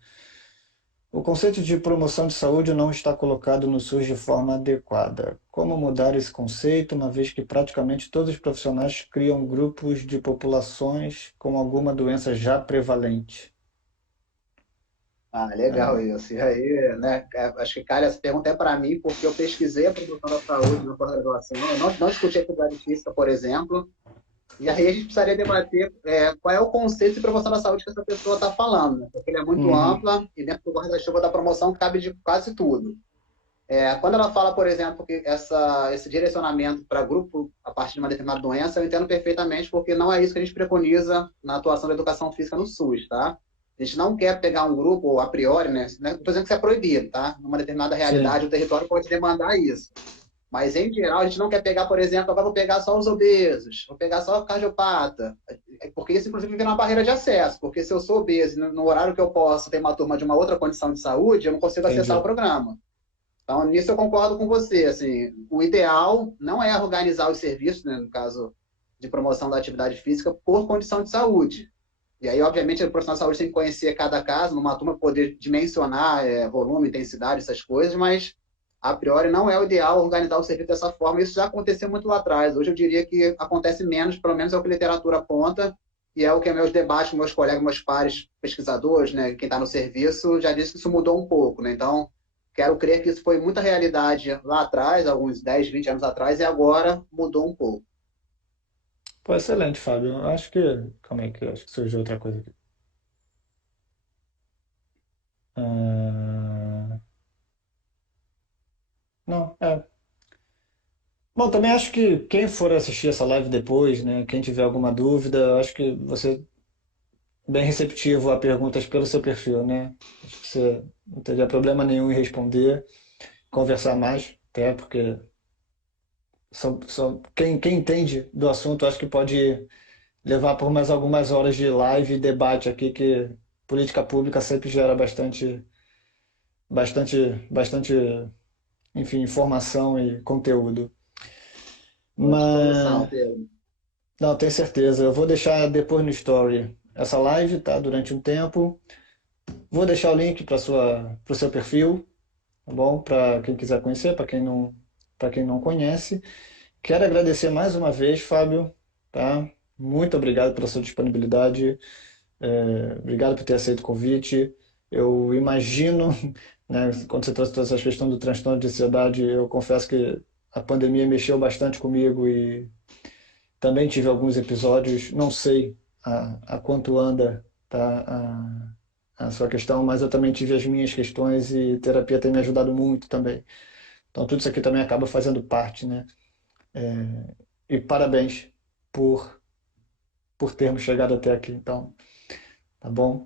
O conceito de promoção de saúde não está colocado no SUS de forma adequada. Como mudar esse conceito, uma vez que praticamente todos os profissionais criam grupos de populações com alguma doença já prevalente? Legal Ah, isso. E aí, né, acho que, cara, essa pergunta é para mim, porque eu pesquisei a promoção da saúde na pós-graduação, eu não discuti a atividade física, por exemplo, e aí a gente precisaria debater qual é o conceito de promoção da saúde que essa pessoa está falando, né? Porque ele é muito uhum, ampla e dentro do guarda-chuva da promoção cabe de quase tudo. Quando ela fala, por exemplo, que esse direcionamento para grupo a partir de uma determinada doença, eu entendo perfeitamente, porque não é isso que a gente preconiza na atuação da educação física no SUS, tá? A gente não quer pegar um grupo a priori, né? Não estou dizendo que isso é proibido, tá? Numa determinada realidade, sim, o território pode demandar isso. Mas, em geral, a gente não quer pegar, por exemplo, agora vou pegar só os obesos, vou pegar só o cardiopata, porque isso, inclusive, vira uma barreira de acesso, porque se eu sou obeso, no horário que eu posso ter uma turma de uma outra condição de saúde, eu não consigo acessar o entendi. programa. Então, nisso eu concordo com você. Assim, o ideal não é organizar os serviços, né, no caso de promoção da atividade física, por condição de saúde. E aí, obviamente, o profissional de saúde tem que conhecer cada caso, numa turma poder dimensionar volume, intensidade, essas coisas, mas a priori não é o ideal organizar o serviço dessa forma. Isso já aconteceu muito lá atrás. Hoje eu diria que acontece menos, pelo menos é o que a literatura aponta, e é o que meus debates com meus colegas, meus pares pesquisadores, né, quem está no serviço, já disse que isso mudou um pouco, né? Então, quero crer que isso foi muita realidade lá atrás, alguns 10, 20 anos atrás, e agora mudou um pouco. Pô, excelente, Fábio. Eu acho que. Calma aí, que eu acho que surgiu outra coisa aqui. Ah, não, é. Bom, também acho que quem for assistir essa live depois, né, quem tiver alguma dúvida, eu acho que você é bem receptivo a perguntas pelo seu perfil, né? Acho que você não teria problema nenhum em responder, conversar mais, até porque quem entende do assunto acho que pode levar por mais algumas horas de live e debate aqui, que política pública sempre gera bastante, enfim, informação e conteúdo. Estou à disposição, Mas, Pedro. não, tenho certeza. Eu vou deixar depois no story essa live, tá? Durante um tempo. Vou deixar o link para o seu perfil, tá bom? Para quem quiser conhecer, para quem não conhece. Quero agradecer mais uma vez, Fábio, tá? Muito obrigado pela sua disponibilidade. Obrigado por ter aceito o convite. Eu imagino, né, quando você trouxe toda essa questão do transtorno de ansiedade, eu confesso que a pandemia mexeu bastante comigo e também tive alguns episódios. Não sei a quanto anda, tá, a sua questão, mas eu também tive as minhas questões e terapia tem me ajudado muito também. Então tudo isso aqui também acaba fazendo parte, né? E parabéns por, por termos chegado até aqui. Então, tá bom?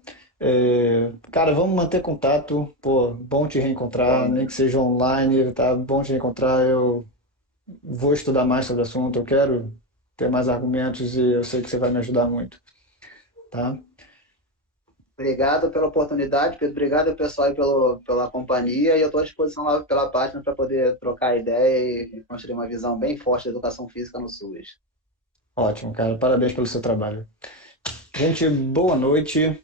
Cara, vamos manter contato. Pô, bom te reencontrar, nem que Igualmente. seja online, tá? Bom te reencontrar. Eu vou estudar mais sobre o assunto, eu quero ter mais argumentos e eu sei que você vai me ajudar muito, tá? Obrigado pela oportunidade, Pedro. Obrigado, pessoal, aí pela companhia. E eu estou à disposição lá pela página para poder trocar ideia e construir uma visão bem forte da educação física no SUS. Ótimo, cara. Parabéns pelo seu trabalho. Gente, boa noite.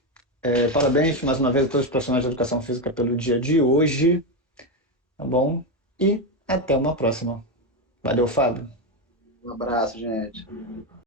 Parabéns mais uma vez a todos os profissionais de educação física pelo dia de hoje, tá bom? E até uma próxima. Valeu, Fábio. Um abraço, gente.